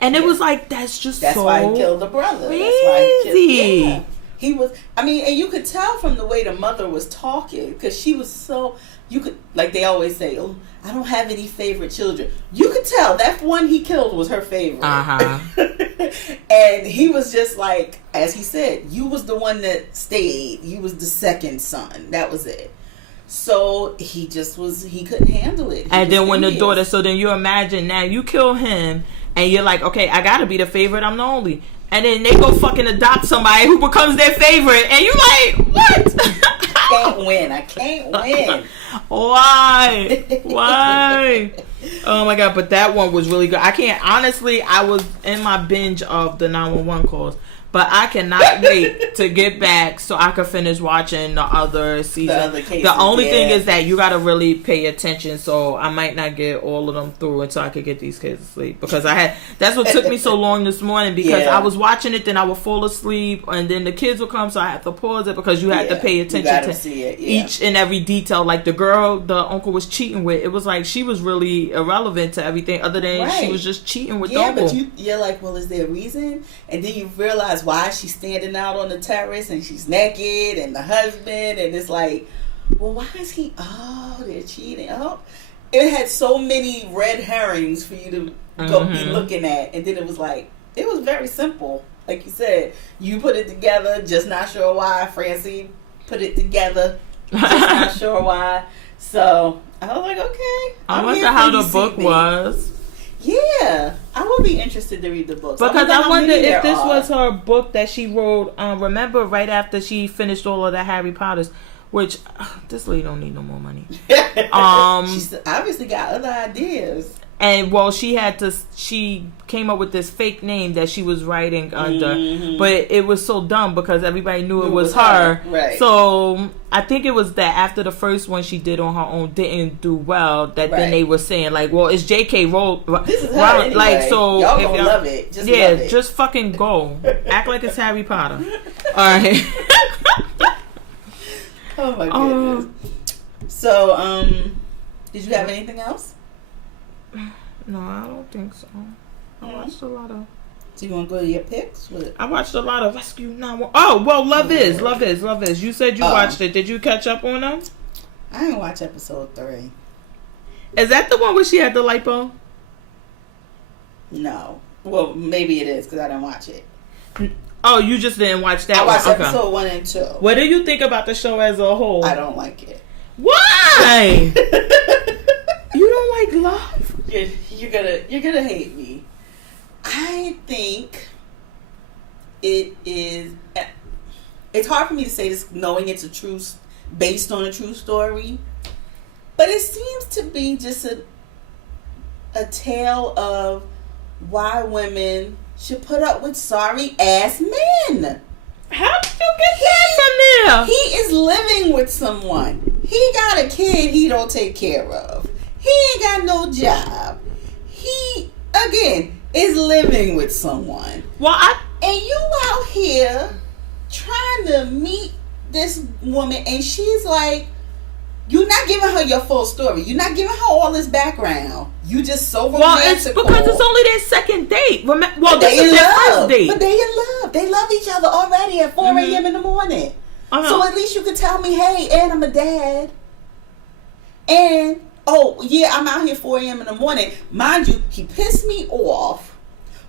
And it was like, that's why he killed the brother. Crazy. That's why he killed, he was, I mean, and you could tell from the way the mother was talking, because she was so, you could, like they always say, oh, I don't have any favorite children. You could tell that one he killed was her favorite. And he was just like, as he said, you was the one that stayed. You was the second son. That was it. So he couldn't handle it. And then when the daughter, so then you imagine now you kill him and you're like, okay, I gotta be the favorite. I'm the only. And then they go fucking adopt somebody who becomes their favorite. And you're like, what? I can't win. Why? Oh my God, but that one was really good. I can't, honestly, I was in my binge of the 911 calls. But I cannot wait to get back so I can finish watching the other season. The only thing is that you got to really pay attention, so I might not get all of them through until I could get these kids to sleep. Because that's what took me so long this morning, because I was watching it, then I would fall asleep, and then the kids would come, so I had to pause it because you had to pay attention to each and every detail. Like the girl the uncle was cheating with, it was like she was really irrelevant to everything other than she was just cheating with the uncle. But you're like, well, is there a reason? And then you realize realize why she's standing out on the terrace and she's naked and the husband, and it's like, well, why is he? Oh, they're cheating. Oh, it had so many red herrings for you to go be looking at, and then it was like, it was very simple. Like you said, you put it together, just not sure why. Francie put it together, just not sure why. So I was like, okay. I wonder how the book was. Yeah, I would be interested to read the book. Because I wonder if this was her book that she wrote. Remember, right after she finished all of the Harry Potters, which this lady don't need no more money. She's obviously got other ideas. And well, she came up with this fake name that she was writing under, but it was so dumb because everybody knew it was her. Right. So I think it was that after the first one she did on her own didn't do well, that then they were saying like, well, it's J.K. Rowling. This is her anyway. Like, so y'all gonna love it. Just love it. Just fucking go. Act like it's Harry Potter. All right. Oh my goodness. So, did you have anything else? No, I don't think so. I watched a lot of. So you want to go to your picks? I watched a lot of Rescue 911. Oh, well, Love Is. You said you watched it. Did you catch up on them? I didn't watch episode 3. Is that the one where she had the lipo? No. Well, maybe it is because I didn't watch it. Oh, you just didn't watch that I watched one? episode 1 and 2. What do you think about the show as a whole? I don't like it. Why? You don't like Love? You're gonna hate me. I think it is. It's hard for me to say this knowing it's based on a true story, but it seems to be just a tale of why women should put up with sorry ass men. How did you get that from there? He is living with someone. He got a kid he don't take care of. He ain't got no job. He, again, is living with someone. And you out here trying to meet this woman, and she's like, you're not giving her your full story. You're not giving her all this background. You just so romantic. Well, it's because it's only their second date. This is their first date. But they in love. They love each other already at 4 a.m. in the morning. So at least you could tell me, hey, and I'm a dad. And, oh, yeah, I'm out here 4 a.m. in the morning. Mind you, he pissed me off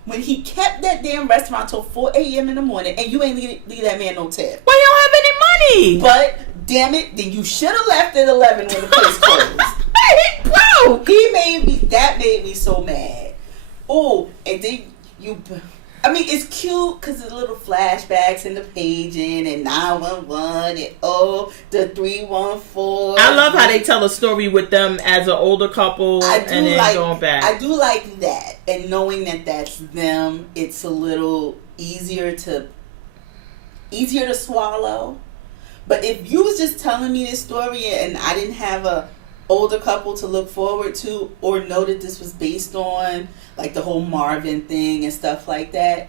when he kept that damn restaurant till 4 a.m. in the morning, and you ain't leave that man no tip. Well, you don't have any money. But, damn it, then you should have left at 11 when the place closed. Hey, bro! That made me so mad. Oh, and then it's cute because the little flashbacks and the paging and 911 and the 314. I love how they tell a story with them as an older couple and then going back. I do like that, and knowing that that's them, it's a little easier to swallow. But if you was just telling me this story and I didn't have a older couple to look forward to or know that this was based on like the whole Marvin thing and stuff like that,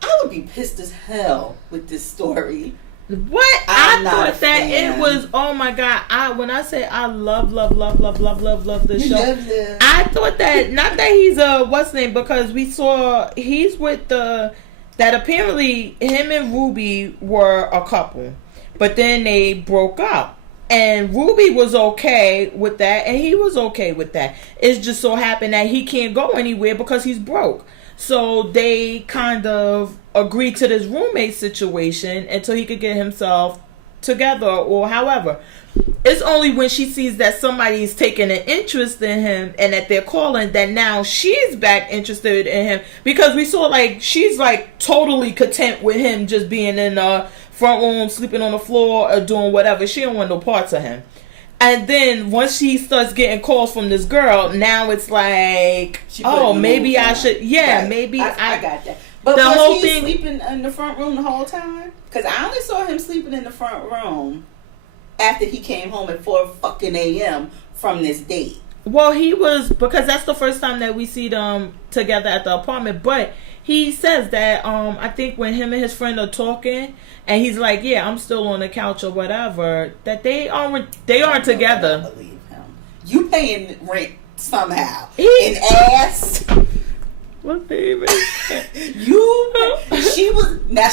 I would be pissed as hell with this story. What? I thought that it was, oh my God. When I say I love this show, I thought that, not that he's what's name, because we saw he's with that apparently him and Ruby were a couple, but then they broke up. And Ruby was okay with that, and he was okay with that. It's just so happened that he can't go anywhere because he's broke. So they kind of agreed to this roommate situation until he could get himself together or however. It's only when she sees that somebody's taking an interest in him and that they're calling that now she's back interested in him, because we saw like she's like totally content with him just being in front room, sleeping on the floor, or doing whatever. She don't want no parts of him. And then once she starts getting calls from this girl, now it's like, maybe I should. Yeah, right. Maybe I got that. But the whole thing, sleeping in the front room the whole time? Because I only saw him sleeping in the front room after he came home at 4 fucking a.m. from this date. Well, he was, because that's the first time that we see them together at the apartment. But he says that I think when him and his friend are talking, and he's like, "Yeah, I'm still on the couch or whatever," that they aren't together. I believe him. You paying rent somehow in ass. my favorite. She was mad.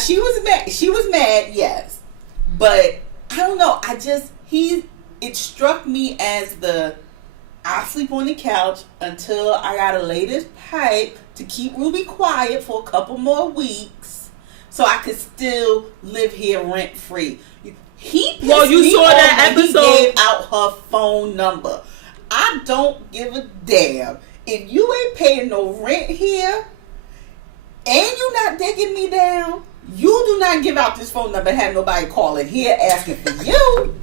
She was mad, yes. But I don't know. It struck me as I sleep on the couch until I gotta lay this pipe to keep Ruby quiet for a couple more weeks so I could still live here rent free. He pissed me saw off that when episode. He gave out her phone number. I don't give a damn. If you ain't paying no rent here and you not digging me down, you do not give out this phone number and have nobody calling here asking for you.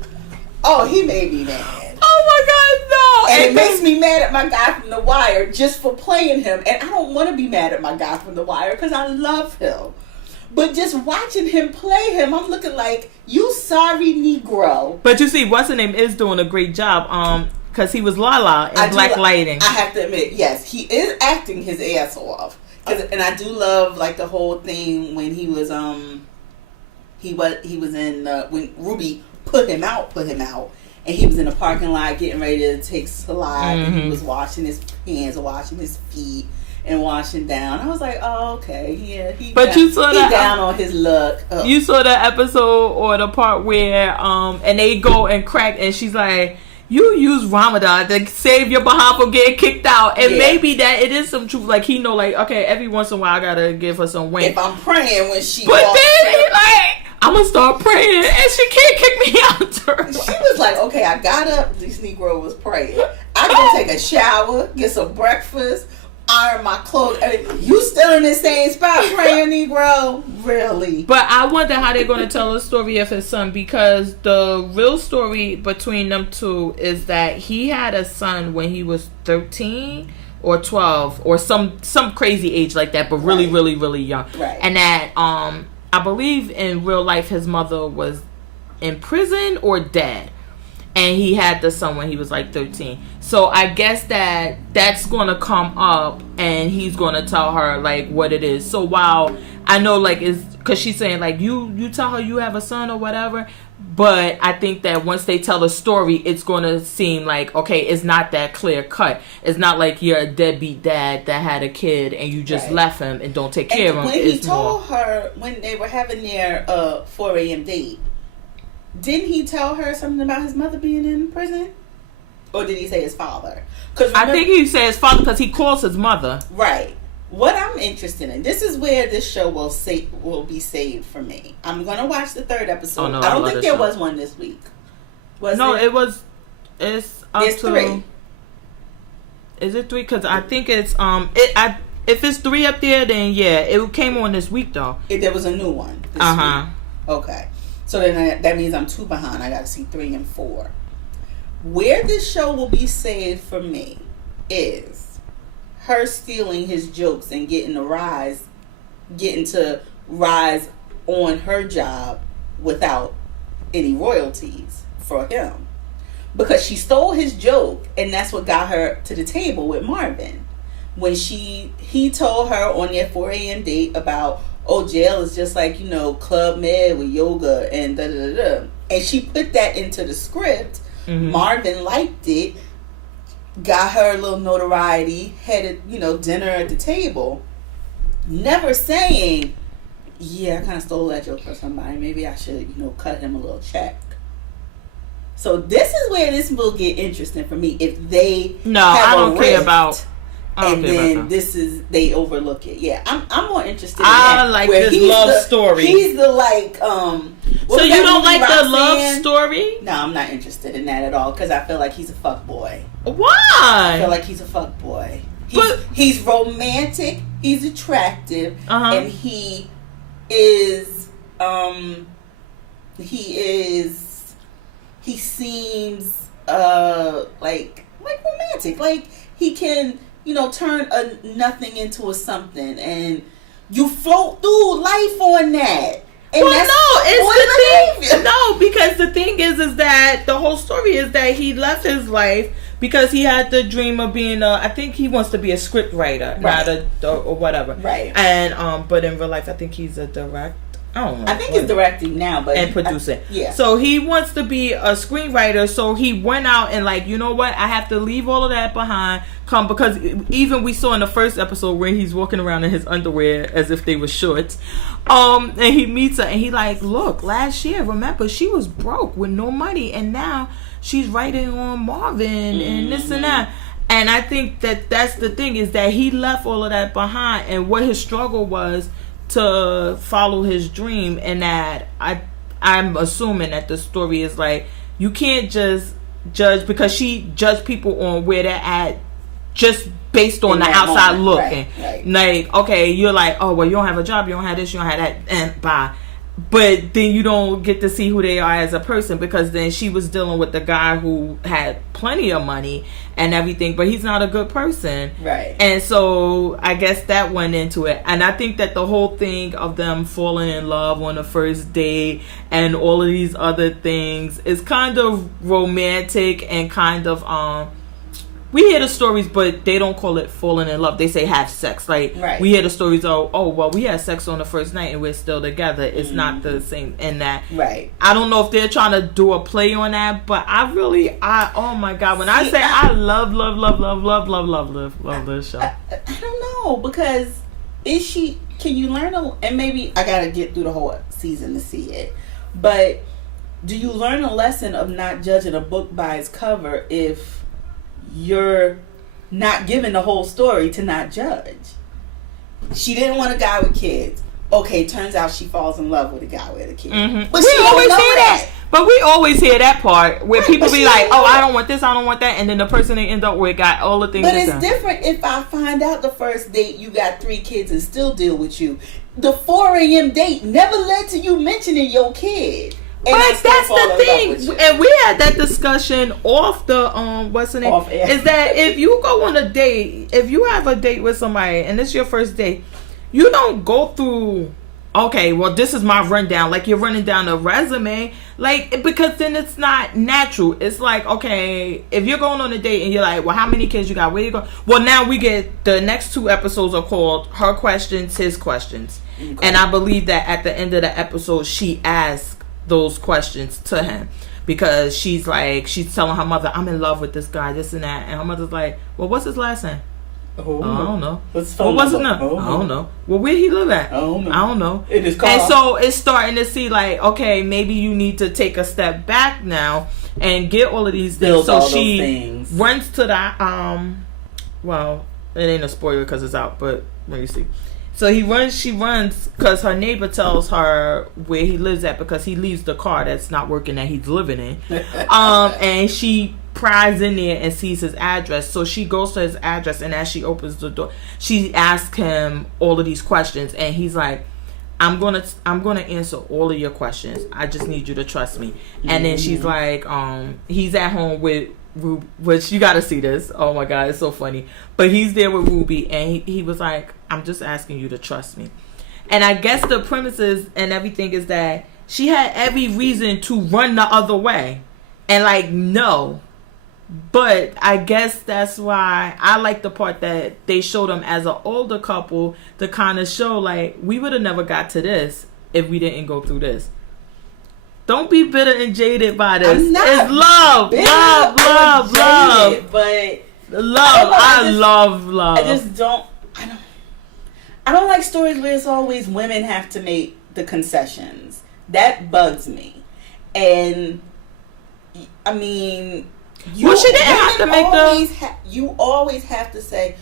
Oh, he made me mad. Oh my God, no. And it makes me mad at my guy from The Wire just for playing him. And I don't want to be mad at my guy from The Wire because I love him. But just watching him play him, I'm looking like, you sorry Negro. But you see, what's her name is doing a great job. Because he was Lala in Black Lightning. I have to admit, yes, he is acting his ass off. And I do love like the whole thing when he was in when Ruby put him out, and he was in the parking lot getting ready to take slide, and he was washing his hands, washing his feet, and washing down. I was like, oh, okay, yeah. He down on his luck. Oh. You saw the episode or the part where and they go and crack, and she's like, you use Ramadan to save your behind from getting kicked out. And maybe that it is some truth. Like, he know, like, okay, every once in a while I gotta give her some wink. If I'm praying when she But then he like, I'm gonna start praying and she can't kick me out. She was like, okay, I got up. This Negro was praying. I go take a shower, get some breakfast, iron my clothes. I mean, you still in the same spot praying, Negro? Really? But I wonder how they're going to tell the story of his son, because the real story between them two is that he had a son when he was 13 or 12 or some crazy age like that, but really, really, really young. Right. And that I believe in real life his mother was in prison or dead. And he had the son when he was like 13. So I guess that's going to come up and he's going to tell her like what it is. So while I know like it's because she's saying like you tell her you have a son or whatever. But I think that once they tell the story, it's going to seem like, okay, it's not that clear cut. It's not like you're a deadbeat dad that had a kid and you just left him and don't take care of him. When he told her when they were having their 4 a.m. date, didn't he tell her something about his mother being in prison? Or did he say his father? I think he said his father because he calls his mother. Right. What I'm interested in, this is where this show will be saved for me. I'm going to watch the 3rd episode. I don't think there was one this week. It's up to 3. Is it 3? Because I think it's if it's 3 up there, then yeah, it came on this week though. There was a new one this week. Okay. So then that means I'm 2 behind. I got to see 3 and 4. Where this show will be saved for me is her stealing his jokes and getting to rise on her job without any royalties for him. Because she stole his joke, and that's what got her to the table with Marvin. When he told her on their 4 a.m. date about, oh, jail is just like, Club Med with yoga and da-da-da-da. And she put that into the script. Mm-hmm. Marvin liked it, got her a little notoriety, had dinner at the table. Never saying, yeah, I kind of stole that joke from somebody. Maybe I should, cut him a little check. So this is where this will get interesting for me. If they I don't care about... And then they overlook it. Yeah, I'm more interested in that. I like this love story. He's the so you don't like the love story? No, I'm not interested in that at all because I feel like he's a fuck boy. Why? I feel like he's a fuck boy. He's romantic. He's attractive, and he seems like romantic. Like he can. Turn a nothing into a something, and you float through life on that. And because the thing is that the whole story is that he left his life because he had the dream of being I think he wants to be a script writer, right. not or whatever. Right. And but in real life, I think he's a director. I think he's directing now, but and producing. Yeah. So he wants to be a screenwriter. So he went out and like, you know what? I have to leave all of that behind. Because even we saw in the first episode where he's walking around in his underwear as if they were shorts. And he meets her and he like, look, last year, remember, she was broke with no money, and now she's writing on Marvin and this and that. And I think that that's the thing, is that he left all of that behind, and what his struggle was to follow his dream. And that I'm assuming that the story is like, you can't just judge, because she judged people on where they're at just based on the outside looking. Right. Like, okay, you're like, oh, well, you don't have a job, you don't have this, you don't have that, and bye. But then you don't get to see who they are as a person, because then she was dealing with the guy who had plenty of money and everything, but he's not a good person. Right. And so I guess that went into it. And I think that the whole thing of them falling in love on the first date and all of these other things is kind of romantic and kind of we hear the stories, but they don't call it falling in love. They say have sex. Like, we hear the stories of, oh, well, we had sex on the first night and we're still together. It's not the same in that. Right. I don't know if they're trying to do a play on that, but oh my God. When I say I love this show. I don't know, because can you learn and maybe I got to get through the whole season to see it, but do you learn a lesson of not judging a book by its cover if you're not given the whole story to not judge? She didn't want a guy with kids. Okay, turns out she falls in love with a guy with a kid. Mm-hmm. But we always hear that. But we always hear that part where people be like, oh, I don't want this, I don't want that, and then the person they end up with got all the things. But it's different if I find out the first date you got 3 kids and still deal with you. The 4 a.m. date never led to you mentioning your kid. And but that's the thing, and we had that discussion off the what's the name? Off air. Is that if you go on a date, if you have a date with somebody and it's your first date, you don't go through, okay, well, this is my rundown, like you're running down a resume, like, because then it's not natural. It's like, okay, if you're going on a date and you're like, well, how many kids you got, where you go? Well, now we get the next 2 episodes are called Her Questions, His Questions. Okay. And I believe that at the end of the episode she asks those questions to him, because she's telling her mother, I'm in love with this guy, this and that, and her mother's like, well, what's his last name? I don't know. What's his name? I don't know. Well, where he live at? I don't know. In his car. And so it's starting to see like, okay, maybe you need to take a step back now and get all of these things. So she runs to that. Well, it ain't a spoiler because it's out, but when you see. So she runs because her neighbor tells her where he lives at, because he leaves the car that's not working that he's living in. And she pries in there and sees his address. So she goes to his address, and as she opens the door, she asks him all of these questions, and he's like, I'm gonna answer all of your questions. I just need you to trust me. And then she's like, he's at home with Ruby, which you gotta see this. Oh my God, it's so funny. But he's there with Ruby, and he was like, I'm just asking you to trust me. And I guess the premises and everything is that she had every reason to run the other way and like, no. But I guess that's why I like the part that they showed them as an older couple to kind of show like, we would have never got to this if we didn't go through this. Don't be bitter and jaded by this. It's love. Bitter, love. But love. I love love. I don't like stories where it's always women have to make the concessions. That bugs me. And I mean, she didn't have to make you always have to say,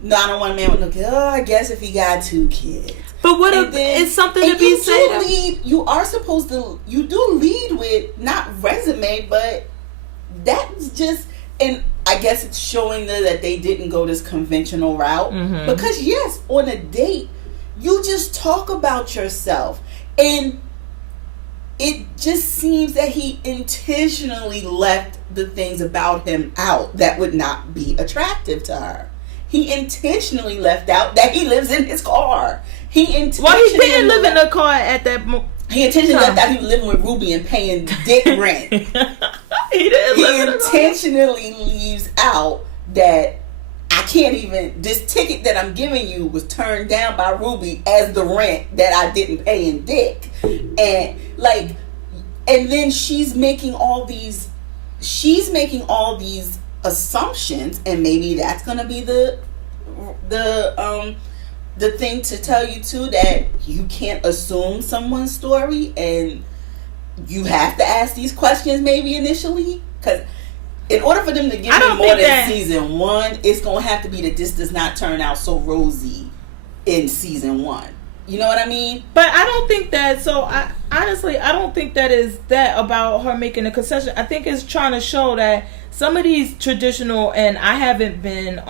no, I don't want a man with no kids. Oh, I guess if he got 2 kids. But what if it's something to be said? You are supposed to. You do lead with not resume, but that's just. And I guess it's showing that they didn't go this conventional route. Mm-hmm. Because yes, on a date, you just talk about yourself, and it just seems that he intentionally left the things about him out that would not be attractive to her. He intentionally left out that he lives in his car. He didn't live in a car at that moment. He intentionally left out he was living with Ruby and paying dick rent. He intentionally leaves out that I can't even, this ticket that I'm giving you was turned down by Ruby as the rent that I didn't pay in Dick. And like, and then she's making all these assumptions, and maybe that's gonna be the thing to tell you too, that you can't assume someone's story, and you have to ask these questions maybe initially, because in order for them to give me more than season 1, it's gonna have to be that this does not turn out so rosy in season 1. You know what I mean? But I don't think that. So honestly, I don't think that is that about her making a concession. I think it's trying to show that some of these traditional, and I haven't been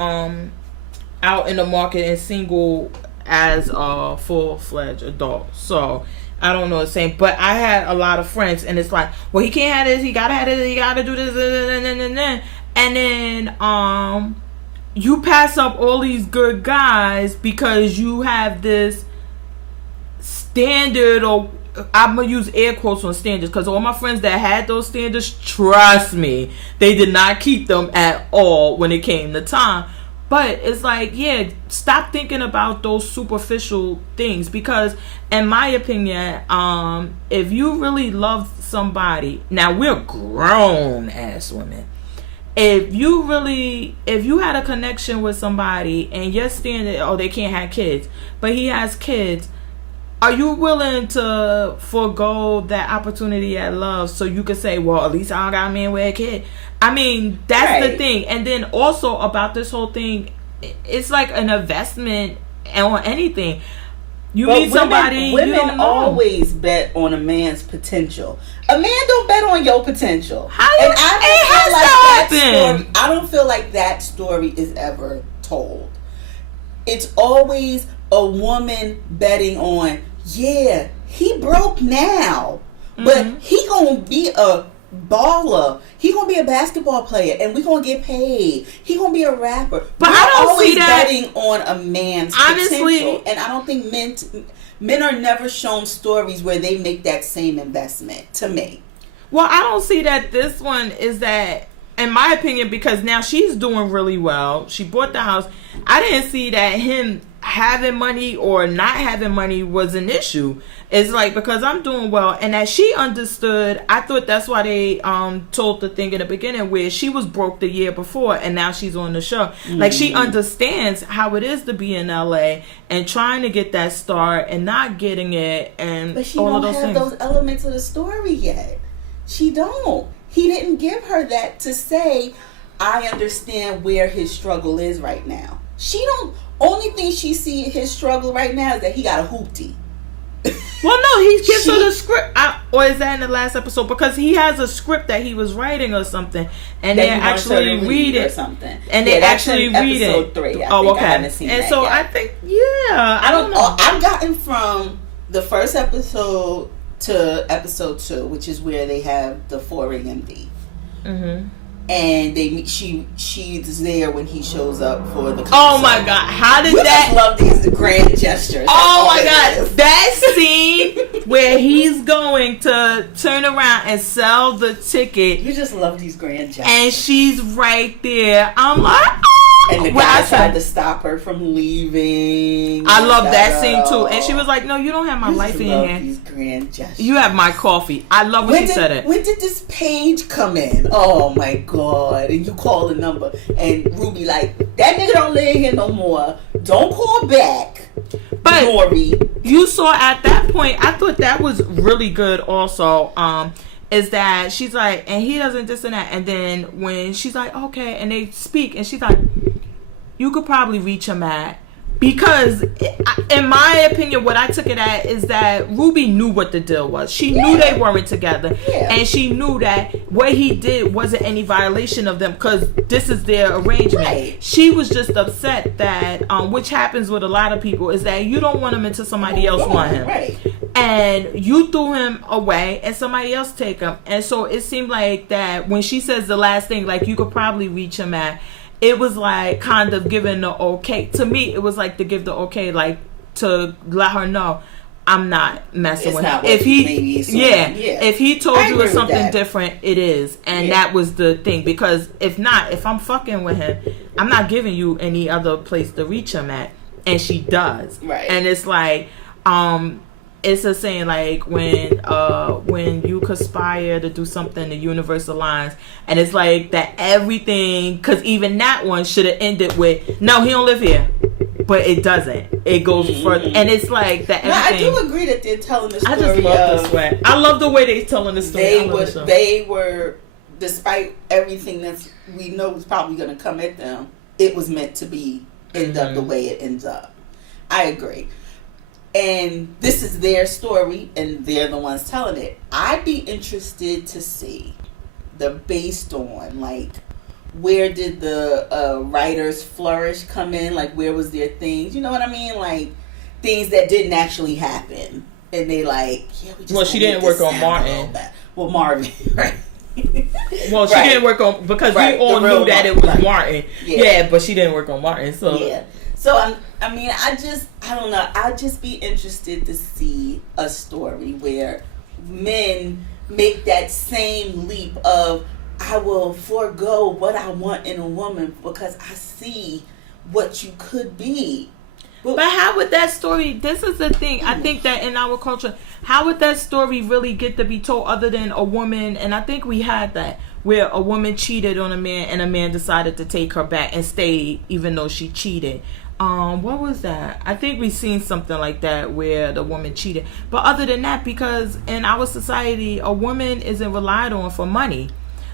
out in the market and single as a full-fledged adult, so I don't know the same. But I had a lot of friends, and it's like, well, he can't have this, he gotta have this, he gotta do this, and then you pass up all these good guys because you have this standard, or I'm gonna use air quotes on standards, because all my friends that had those standards, trust me, they did not keep them at all when it came to time. But it's like, yeah, stop thinking about those superficial things, because in my opinion, if you really love somebody, now we're grown ass women, if you had a connection with somebody and you're standing, oh, they can't have kids, but he has kids, are you willing to forego that opportunity at love so you could say, well, at least I don't got a man with a kid? I mean, that's the thing. And then also about this whole thing, it's like an investment on anything. You meet somebody, women you don't know. Always bet on a man's potential. A man don't bet on your potential. I don't feel like that story is ever told. It's always a woman betting on, yeah, he broke now, but he gonna be a baller. He gonna be a basketball player, and we gonna get paid. He gonna be a rapper. But I don't see that betting on a man's potential, and I don't think men are never shown stories where they make that same investment. To me, well, I don't see that this one is that, in my opinion, because now she's doing really well. She bought the house. I didn't see that him having money or not having money was an issue. It's like, because I'm doing well, and as she understood, I thought that's why they told the thing in the beginning where she was broke the year before and now she's on the show. Like, she understands how it is to be in LA and trying to get that start and not getting it, and but she all don't of those have things. Those elements of the story yet. She don't. He didn't give her that to say, I understand where his struggle is right now. She don't. Only thing she see his struggle right now is that he got a hoopty. Well, no, he gives her the script, or is that in the last episode? Because he has a script that he was writing or something, and they actually read it or something. And they actually read it. Episode 3. I haven't seen and that so yet. I think, I don't know. I've gotten from the first episode to episode 2, which is where they have the 4 a.m.d. And she's there when he shows up for the concert. Oh my god, how did that? I love these grand gestures. Oh my god, that scene where he's going to turn around and sell the ticket. You just love these grand gestures. And she's right there. I'm like, and the guy tried to stop her from leaving. I love that scene too. And she was like, no, you don't have my life in your hand. These grand gestures. You have my coffee. I love when she said it. When did this page come in? Oh my god. And you call the number. And Ruby like, that nigga don't live here no more. Don't call back. But Nori. You saw at that point, I thought that was really good also. Is that she's like, and he doesn't this and that. And then when she's like, okay, and they speak, and she's like, you could probably reach him at, because in my opinion, what I took it at is that Ruby knew what the deal was. She knew they weren't together, and she knew that what he did wasn't any violation of them, because this is their arrangement. Right. She was just upset that, which happens with a lot of people, is that you don't want him until somebody else want him. Right. And you threw him away and somebody else take him. And so it seemed like that when she says the last thing, like, you could probably reach him at, it was like kind of giving the okay. To me, it was like to give the okay, like to let her know, I'm not messing it's with not him. If he, if he told I you agree it's with something that. different, it is, and that was the thing. Because if not, if I'm fucking with him, I'm not giving you any other place to reach him at, and she does, right? And it's like, it's a saying like when you conspire to do something, the universe aligns, and it's like that everything. Because even that one should have ended with no, he don't live here. But it doesn't. It goes further, and it's like that. Everything. No, I do agree that they're telling the story. I just love this way. I love the way they're telling the story. They were, despite everything that we know was probably going to come at them, it was meant to be end up the way it ends up. I agree, and this is their story, and they're the ones telling it. I'd be interested to see based on like. Where did the writers flourish come in? Like, where was their things? You know what I mean? Like, things that didn't actually happen. And they like, yeah, we just... Well, she didn't work on Martin. Well, Marvin, right. Well, she didn't work on... Because we all knew that it was Martin. Yeah, but she didn't work on Martin, so... Yeah. So, I don't know. I'd just be interested to see a story where men make that same leap of... I will forego what I want in a woman because I see what you could be. But how would that story... This is the thing. I think that in our culture, how would that story really get to be told other than a woman... And I think we had that, where a woman cheated on a man and a man decided to take her back and stay even though she cheated. What was that? I think we've seen something like that where the woman cheated. But other than that, because in our society, a woman isn't relied on for money.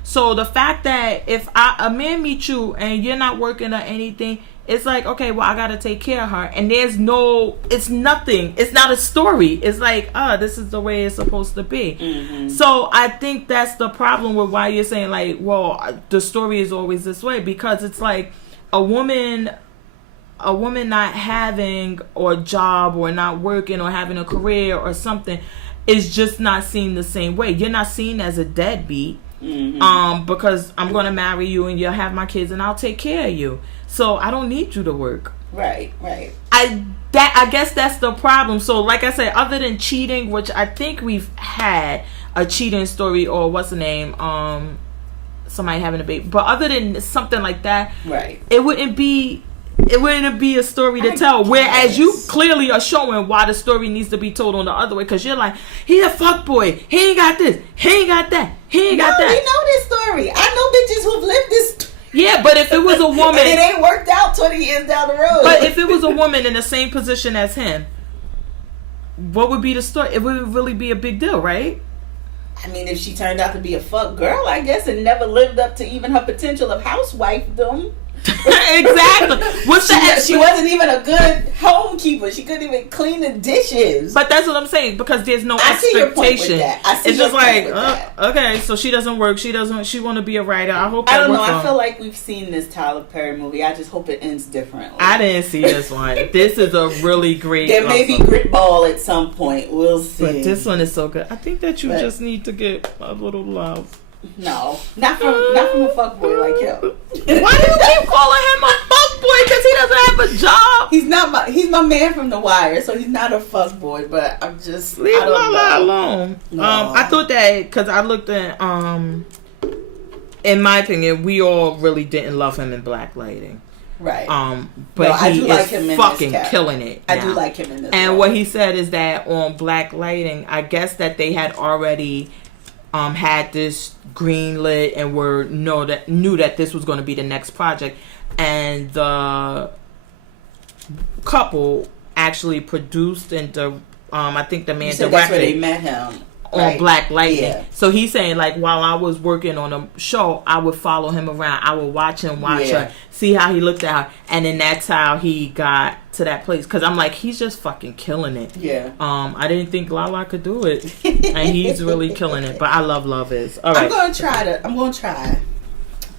So the fact that if a man meets you and you're not working or anything, it's like, okay, well, I got to take care of her. And it's nothing. It's not a story. It's like, this is the way it's supposed to be. Mm-hmm. So I think that's the problem with why you're saying like, well, the story is always this way. Because it's like a woman not having a job or not working or having a career or something is just not seen the same way. You're not seen as a deadbeat. Mm-hmm. Because I'm gonna marry you and you'll have my kids and I'll take care of you. So I don't need you to work. Right. I guess that's the problem. So like I said, other than cheating, which I think we've had a cheating story, or what's the name, somebody having a baby. But other than something like that, right, it wouldn't be a story to tell. Whereas you clearly are showing why the story needs to be told on the other way. Because you're like, he a fuckboy. He ain't got this. He ain't got that. He ain't got that. We know this story. I know bitches who've lived this. Yeah, but if it was a woman... and it ain't worked out 20 years down the road. But if it was a woman in the same position as him, what would be the story? It would really be a big deal, right? I mean, if she turned out to be a fuck girl, I guess, and never lived up to even her potential of housewifedom... Exactly. She wasn't even a good homekeeper. She couldn't even clean the dishes. But that's what I'm saying, because there's no expectation. See your point with that. It's just like, okay, so she doesn't work. She want to be a writer. I hope. I don't know. I feel like we've seen this Tyler Perry movie. I just hope it ends differently. I didn't see this one. This is a really great. There may be gritball at some point. We'll see. But this one is so good. I think that you just need to get a little love. No, not from a fuckboy like him. Why do you keep calling him a fuckboy? Because he doesn't have a job. He's my man from The Wire, so he's not a fuckboy. But I'm just leave Lala alone. No. I thought that because I looked at in my opinion, we all really didn't love him in Black Lighting. Right. But I he do like is him in fucking this killing it. I do like him in this. And what he said is that on Black Lighting, I guess that they had already had this greenlit and knew that this was going to be the next project, and the couple actually produced and I think the man directed. That's where they met him. On Black Lightning. Yeah. So he's saying like while I was working on a show, I would follow him around. I would watch her, see how he looked at her, and then that's how he got to that place. Because I'm like, he's just fucking killing it. Yeah. I didn't think Lala could do it, and he's really killing it. But I love Is. All right. I'm gonna try.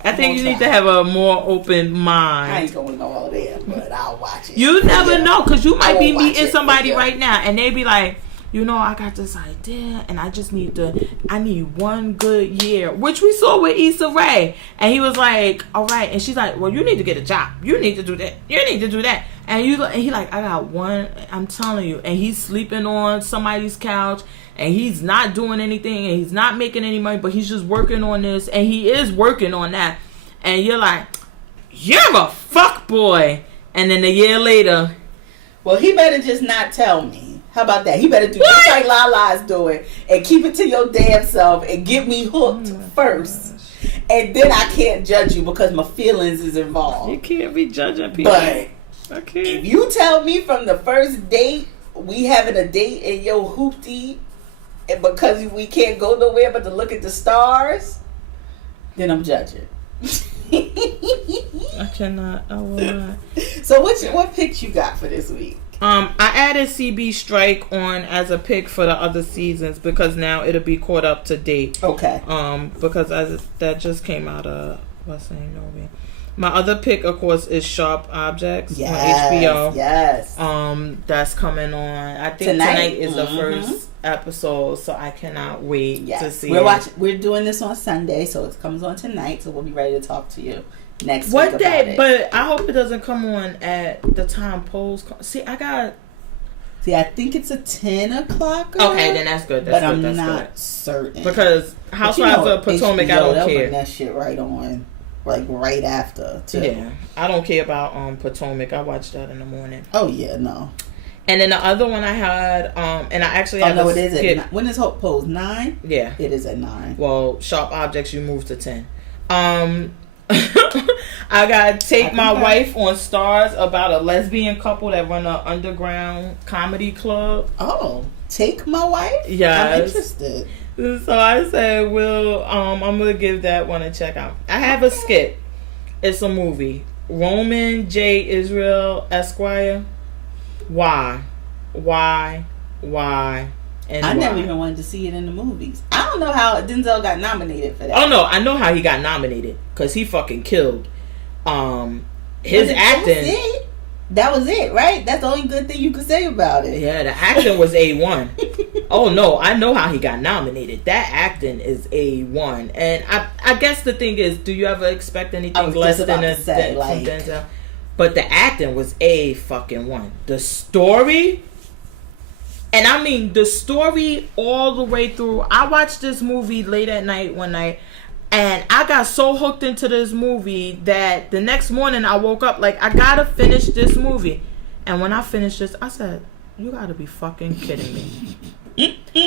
I think you need to have a more open mind. I ain't gonna know all that, but I'll watch it. You never know, because you might be meeting somebody right now, and they be like, I got this idea, and I need one good year, which we saw with Issa Rae. And he was like, all right. And she's like, well, you need to get a job. You need to do that. You need to do that. And he like, I got one. I'm telling you, and he's sleeping on somebody's couch, and he's not doing anything, and he's not making any money, but he's just working on this, and he is working on that. And you're like, you're a fuck boy. And then a year later, well, he better just not tell me. How about that? He better do just like Lala's doing and keep it to your damn self and get me hooked first. And then I can't judge you because my feelings is involved. You can't be judging people. But if you tell me from the first date, we having a date in your hoopty, and because we can't go nowhere but to look at the stars, then I'm judging. I cannot. I will not. So what picks you got for this week? I added CB Strike on as a pick for the other seasons because now it'll be caught up to date. Okay. Because that just came out of what's the name? My other pick, of course, is Sharp Objects on HBO. Yes. That's coming on. I think tonight is the first episode, so I cannot wait to see. We're doing this on Sunday, so it comes on tonight. So we'll be ready to talk to you next week. What day? But I hope it doesn't come on at the time polls. See, I think it's a 10 o'clock. Okay, then that's good. But I'm not certain because Housewives of Potomac, HBO, I don't care. Bring that shit right on. Like right after, too. Yeah, I don't care about Potomac. I watch that in the morning. Oh yeah, no. And then the other one I had, and I actually had. Oh no, it is at 9. When is Hope Pose 9? Yeah, it is at 9. Well, Sharp Objects, you move to 10. I got Take My Wife on Stars about a lesbian couple that run an underground comedy club. Oh, Take My Wife? Yeah, I'm interested. So I said, well, I'm going to give that one a check out. I have a skit. It's a movie. Roman J. Israel Esquire. Why? And I never even wanted to see it in the movies. I don't know how Denzel got nominated for that. Oh, no. I know how he got nominated. Because he fucking killed. His acting... That was it, right? That's the only good thing you could say about it. Yeah, the acting was A1. Oh, no, I know how he got nominated. That acting is A1. And I guess the thing is, do you ever expect anything less than from Denzel? But the acting was A1. The story, and I mean the story all the way through. I watched this movie late at night one night, and I got so hooked into this movie that the next morning I woke up like, I gotta finish this movie. And when I finished this, I said, you gotta be fucking kidding me.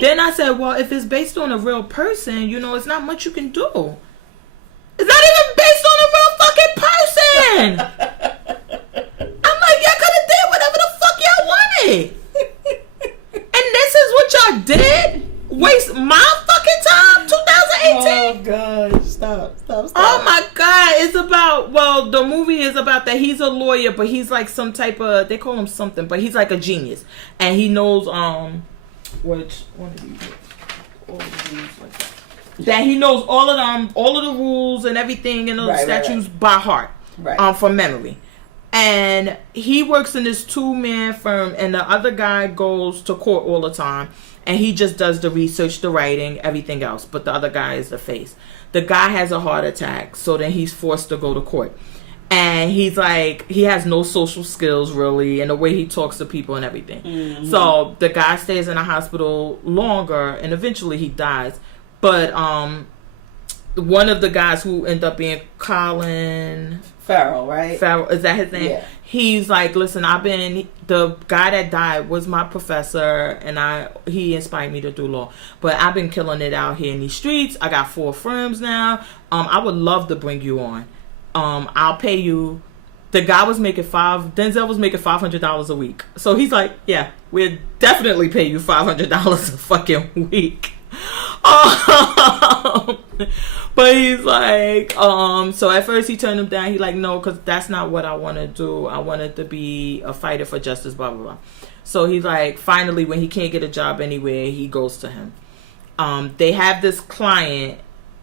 Then I said, well, if it's based on a real person, it's not much you can do. It's not even based on a real fucking person. I'm like, y'all could have did whatever the fuck y'all wanted. And this is what y'all did? Waste my fucking time? 2018? Oh, God. Stop. Oh, my God. It's about, the movie is about that he's a lawyer, but he's like some type of, they call him something, but he's like a genius. And he knows, which one of these? All of these like that. That he knows all of the rules and everything and the statutes by heart. Right. From memory. And he works in this 2-man firm, and the other guy goes to court all the time. And he just does the research, the writing, everything else. But the other guy is the face. The guy has a heart attack, so then he's forced to go to court. And he's like, he has no social skills really, and the way he talks to people and everything. Mm-hmm. So the guy stays in the hospital longer, and eventually he dies. But one of the guys who end up being Colin Farrell, right? Farrell, is that his name? Yeah. He's like, listen, the guy that died was my professor, and he inspired me to do law. But I've been killing it out here in these streets. I got 4 firms now. I would love to bring you on. I'll pay you. The guy was making Denzel was making $500 a week. So he's like, yeah, we'll definitely pay you $500 a fucking week. But he's like, so at first he turned him down. He like, no, because that's not what I want to do. I wanted to be a fighter for justice, blah, blah, blah. So he's like, finally, when he can't get a job anywhere, he goes to him. They have this client,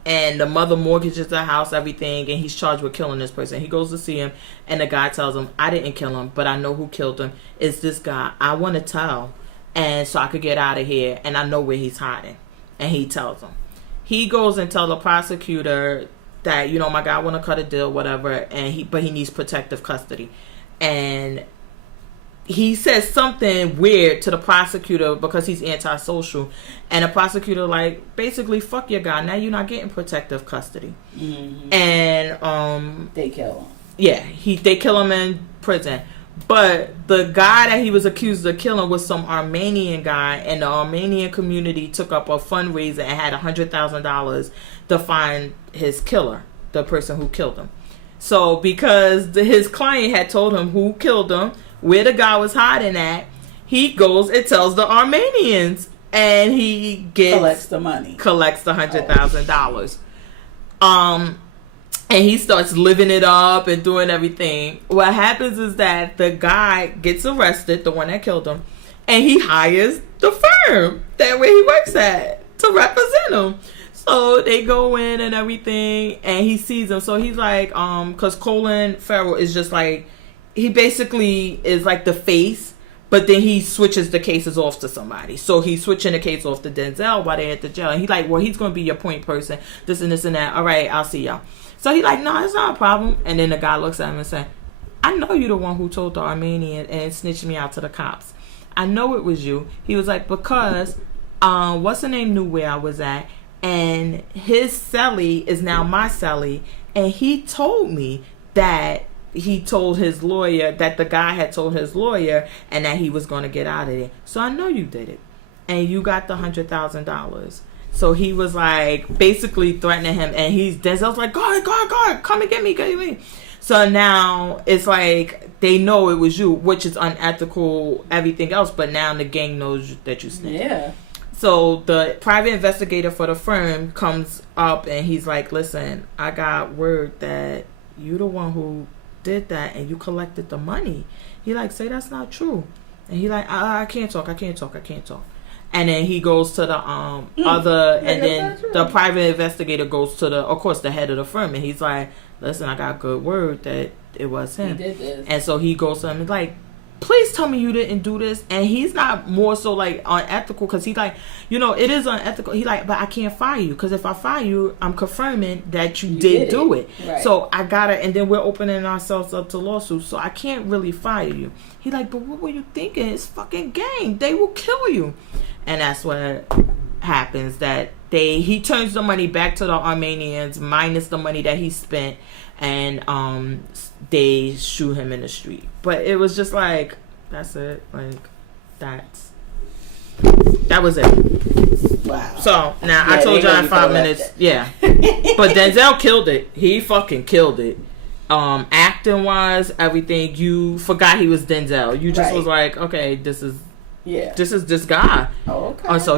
and the mother mortgages the house, everything, and he's charged with killing this person. He goes to see him, and the guy tells him, I didn't kill him, but I know who killed him. It's this guy. I want to tell, and so I could get out of here, and I know where he's hiding. And he tells him. He goes and tells the prosecutor that, my guy want to cut a deal, whatever, but he needs protective custody. And he says something weird to the prosecutor because he's antisocial, and the prosecutor like basically fuck your guy. Now you're not getting protective custody, and they kill him. Yeah, they kill him in prison. But the guy that he was accused of killing was some Armenian guy, and the Armenian community took up a fundraiser and had $100,000 to find his killer, the person who killed him. So because his client had told him who killed him, where the guy was hiding at, he goes and tells the Armenians, and he collects the money, collects the $100,000. And he starts living it up and doing everything. What happens is that the guy gets arrested, the one that killed him, and he hires the firm that where he works at to represent him. So they go in and everything, and he sees him. So he's like, because Colin Farrell is just like, he basically is like the face, but then he switches the cases off to somebody. So he's switching the case off to Denzel while they're at the jail. And he's like, well, he's going to be your point person, this and this and that. All right, I'll see y'all. So he's like, no, it's not a problem. And then the guy looks at him and says, I know you're the one who told the Armenian and snitched me out to the cops. I know it was you. He was like, because what's her name knew where I was at, and his cellie is now my cellie, and he told me that he told his lawyer that the guy had told his lawyer and that he was going to get out of there. So I know you did it, and you got the $100,000. So he was like basically threatening him, and Denzel's like, guard, come and get me. So now it's like they know it was you, which is unethical, everything else, but now the gang knows that you snitched. Yeah. So the private investigator for the firm comes up, and he's like, listen, I got word that you the one who did that, and you collected the money. He like, say that's not true. And he like, I can't talk. And then he goes to the other, and then the private investigator goes to the head of the firm, and he's like, listen, I got good word that it was him. He did this. And so he goes to him and like, please tell me you didn't do this. And he's not more so like unethical, because he like, it is unethical. He like, but I can't fire you, because if I fire you, I'm confirming that you did do it. Right. So I gotta, and then we're opening ourselves up to lawsuits, so I can't really fire you. He like, but what were you thinking? It's fucking gang. They will kill you. And that's what happens, that he turns the money back to the Armenians minus the money that he spent, and they shoot him in the street. But it was just like, that's it. Like, that was it. Wow. So now I told y'all in 5 minutes. Yeah. But Denzel killed it. He fucking killed it. Acting wise, everything. You forgot he was Denzel. You just was like, okay, this is this guy. Oh, okay. So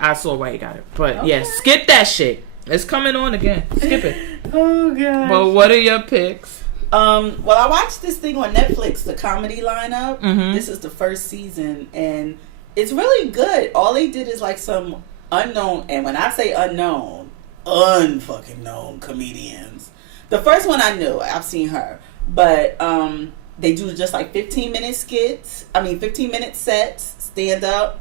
I saw why he got it. But yeah, skip that shit. It's coming on again. Skip it. Oh god. But what are your picks? Well, I watched this thing on Netflix, the comedy lineup. Mm-hmm. This is the first season, and it's really good. All they did is like some unknown, and when I say unknown, unfucking known comedians. The first one I knew, I've seen her, but they do just like 15-minute skits. 15-minute sets, stand up,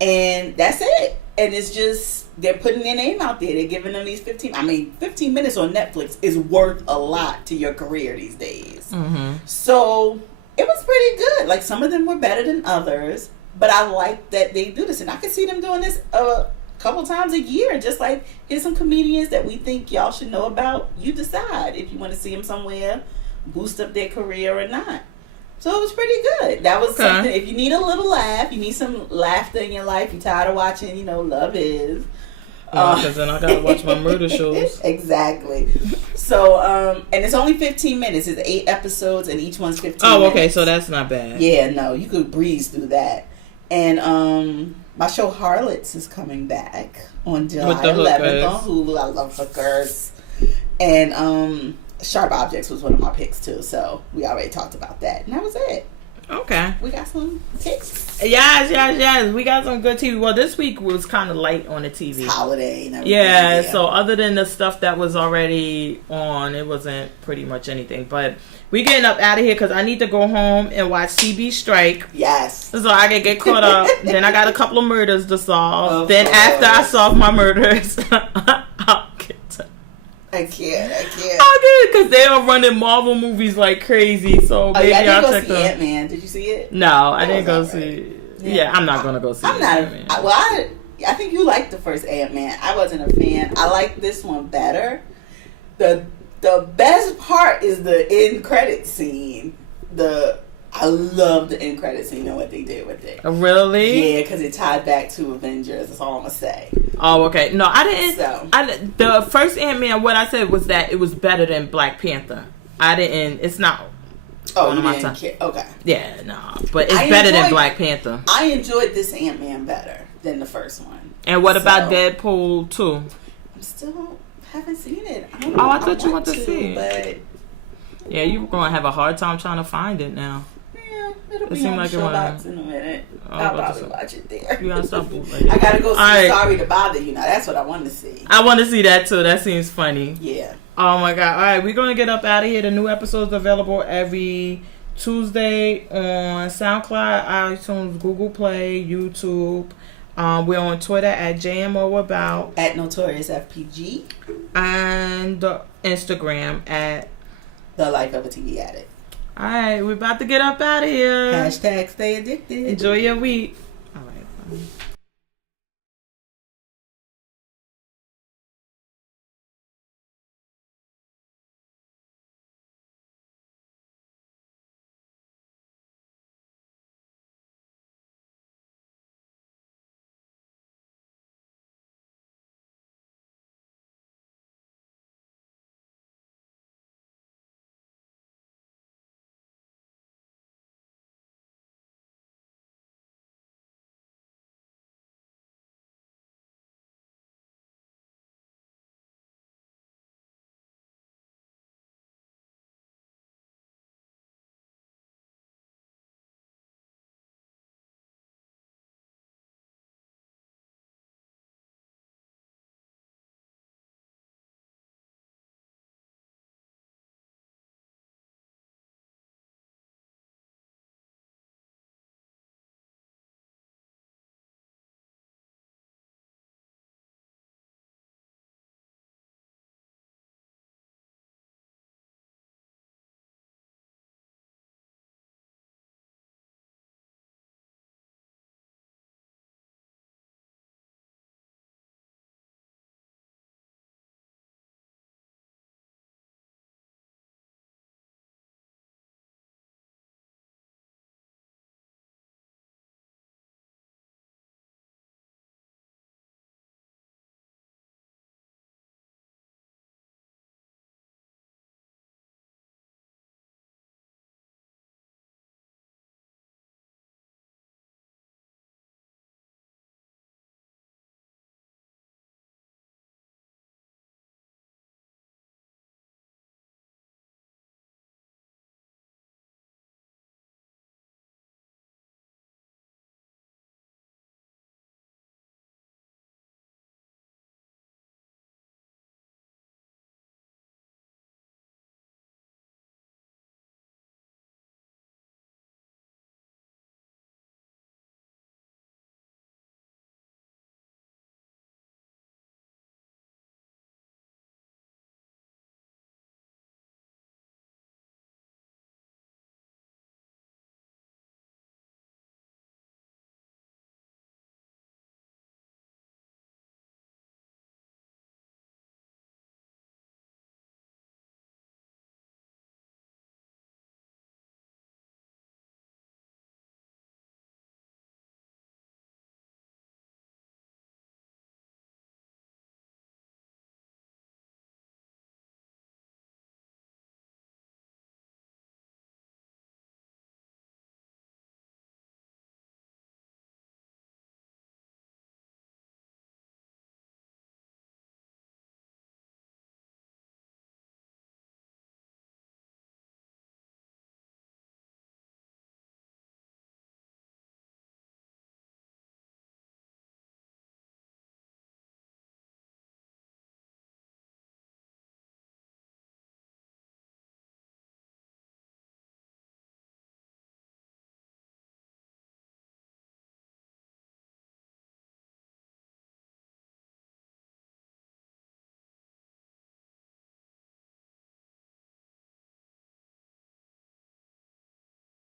and that's it. And it's just, they're putting their name out there. They're giving them these 15 minutes on Netflix is worth a lot to your career these days. Mm-hmm. So it was pretty good. Like, some of them were better than others, but I like that they do this. And I can see them doing this a couple times a year. Just like, here's some comedians that we think y'all should know about. You decide if you want to see them somewhere, boost up their career or not. So it was pretty good. That was something. If you need a little laugh, you need some laughter in your life, you're tired of watching, Love Is. Because then I gotta watch my murder shows. Exactly. So, and it's only 15 minutes. It's 8 episodes, and each one's 15 minutes. Oh, okay, so that's not bad. Yeah, no, you could breeze through that. And my show Harlots is coming back on July 11th on Hulu. I love hookers. And Sharp Objects was one of my picks too, so we already talked about that. And that was it. Okay. We got some picks. Yes. We got some good TV. Well, this week was kind of light on the TV. It's holiday and everything. Yeah, so other than the stuff that was already on, it wasn't pretty much anything. But we getting up out of here because I need to go home and watch CB Strike. Yes. So I can get caught up. Then I got a couple of murders to solve. Then after I solve my murders, I'll get to... I can't. I get it because they are running Marvel movies like crazy. So maybe I'll check them. Ant-Man. Did you see it? No, I didn't go see it. Yeah, I'm not gonna go see it. I'm not. I think you liked the first Ant-Man. I wasn't a fan. I like this one better. The best part is the end credit scene. I love the end credit scene and what they did with it. Really? Yeah, because it tied back to Avengers. That's all I'm gonna say. Oh, okay. No, I didn't. So. The first Ant-Man, what I said was that it was better than Black Panther. I didn't. It's not. Oh, you didn't care. Okay. Yeah, no, but it's better than Black Panther. I enjoyed this Ant-Man better than the first one. And what about Deadpool 2? I still haven't seen it. I thought you wanted to see it. But yeah, you're gonna have a hard time trying to find it now. It'll be on Showbox in a minute. I'll probably watch it there. You gotta stop bootlegging. I gotta go see Sorry to Bother You now. That's what I want to see. I want to see that too. That seems funny. Yeah. Oh my god. Alright, we're gonna get up out of here. The new episode's available every Tuesday on SoundCloud, iTunes, Google Play, YouTube. We're on Twitter at JMOAbout. At Notorious FPG. And Instagram at The Life of a TV Addict. Alright, we're about to get up out of here. # stay addicted. Enjoy your week. Alright.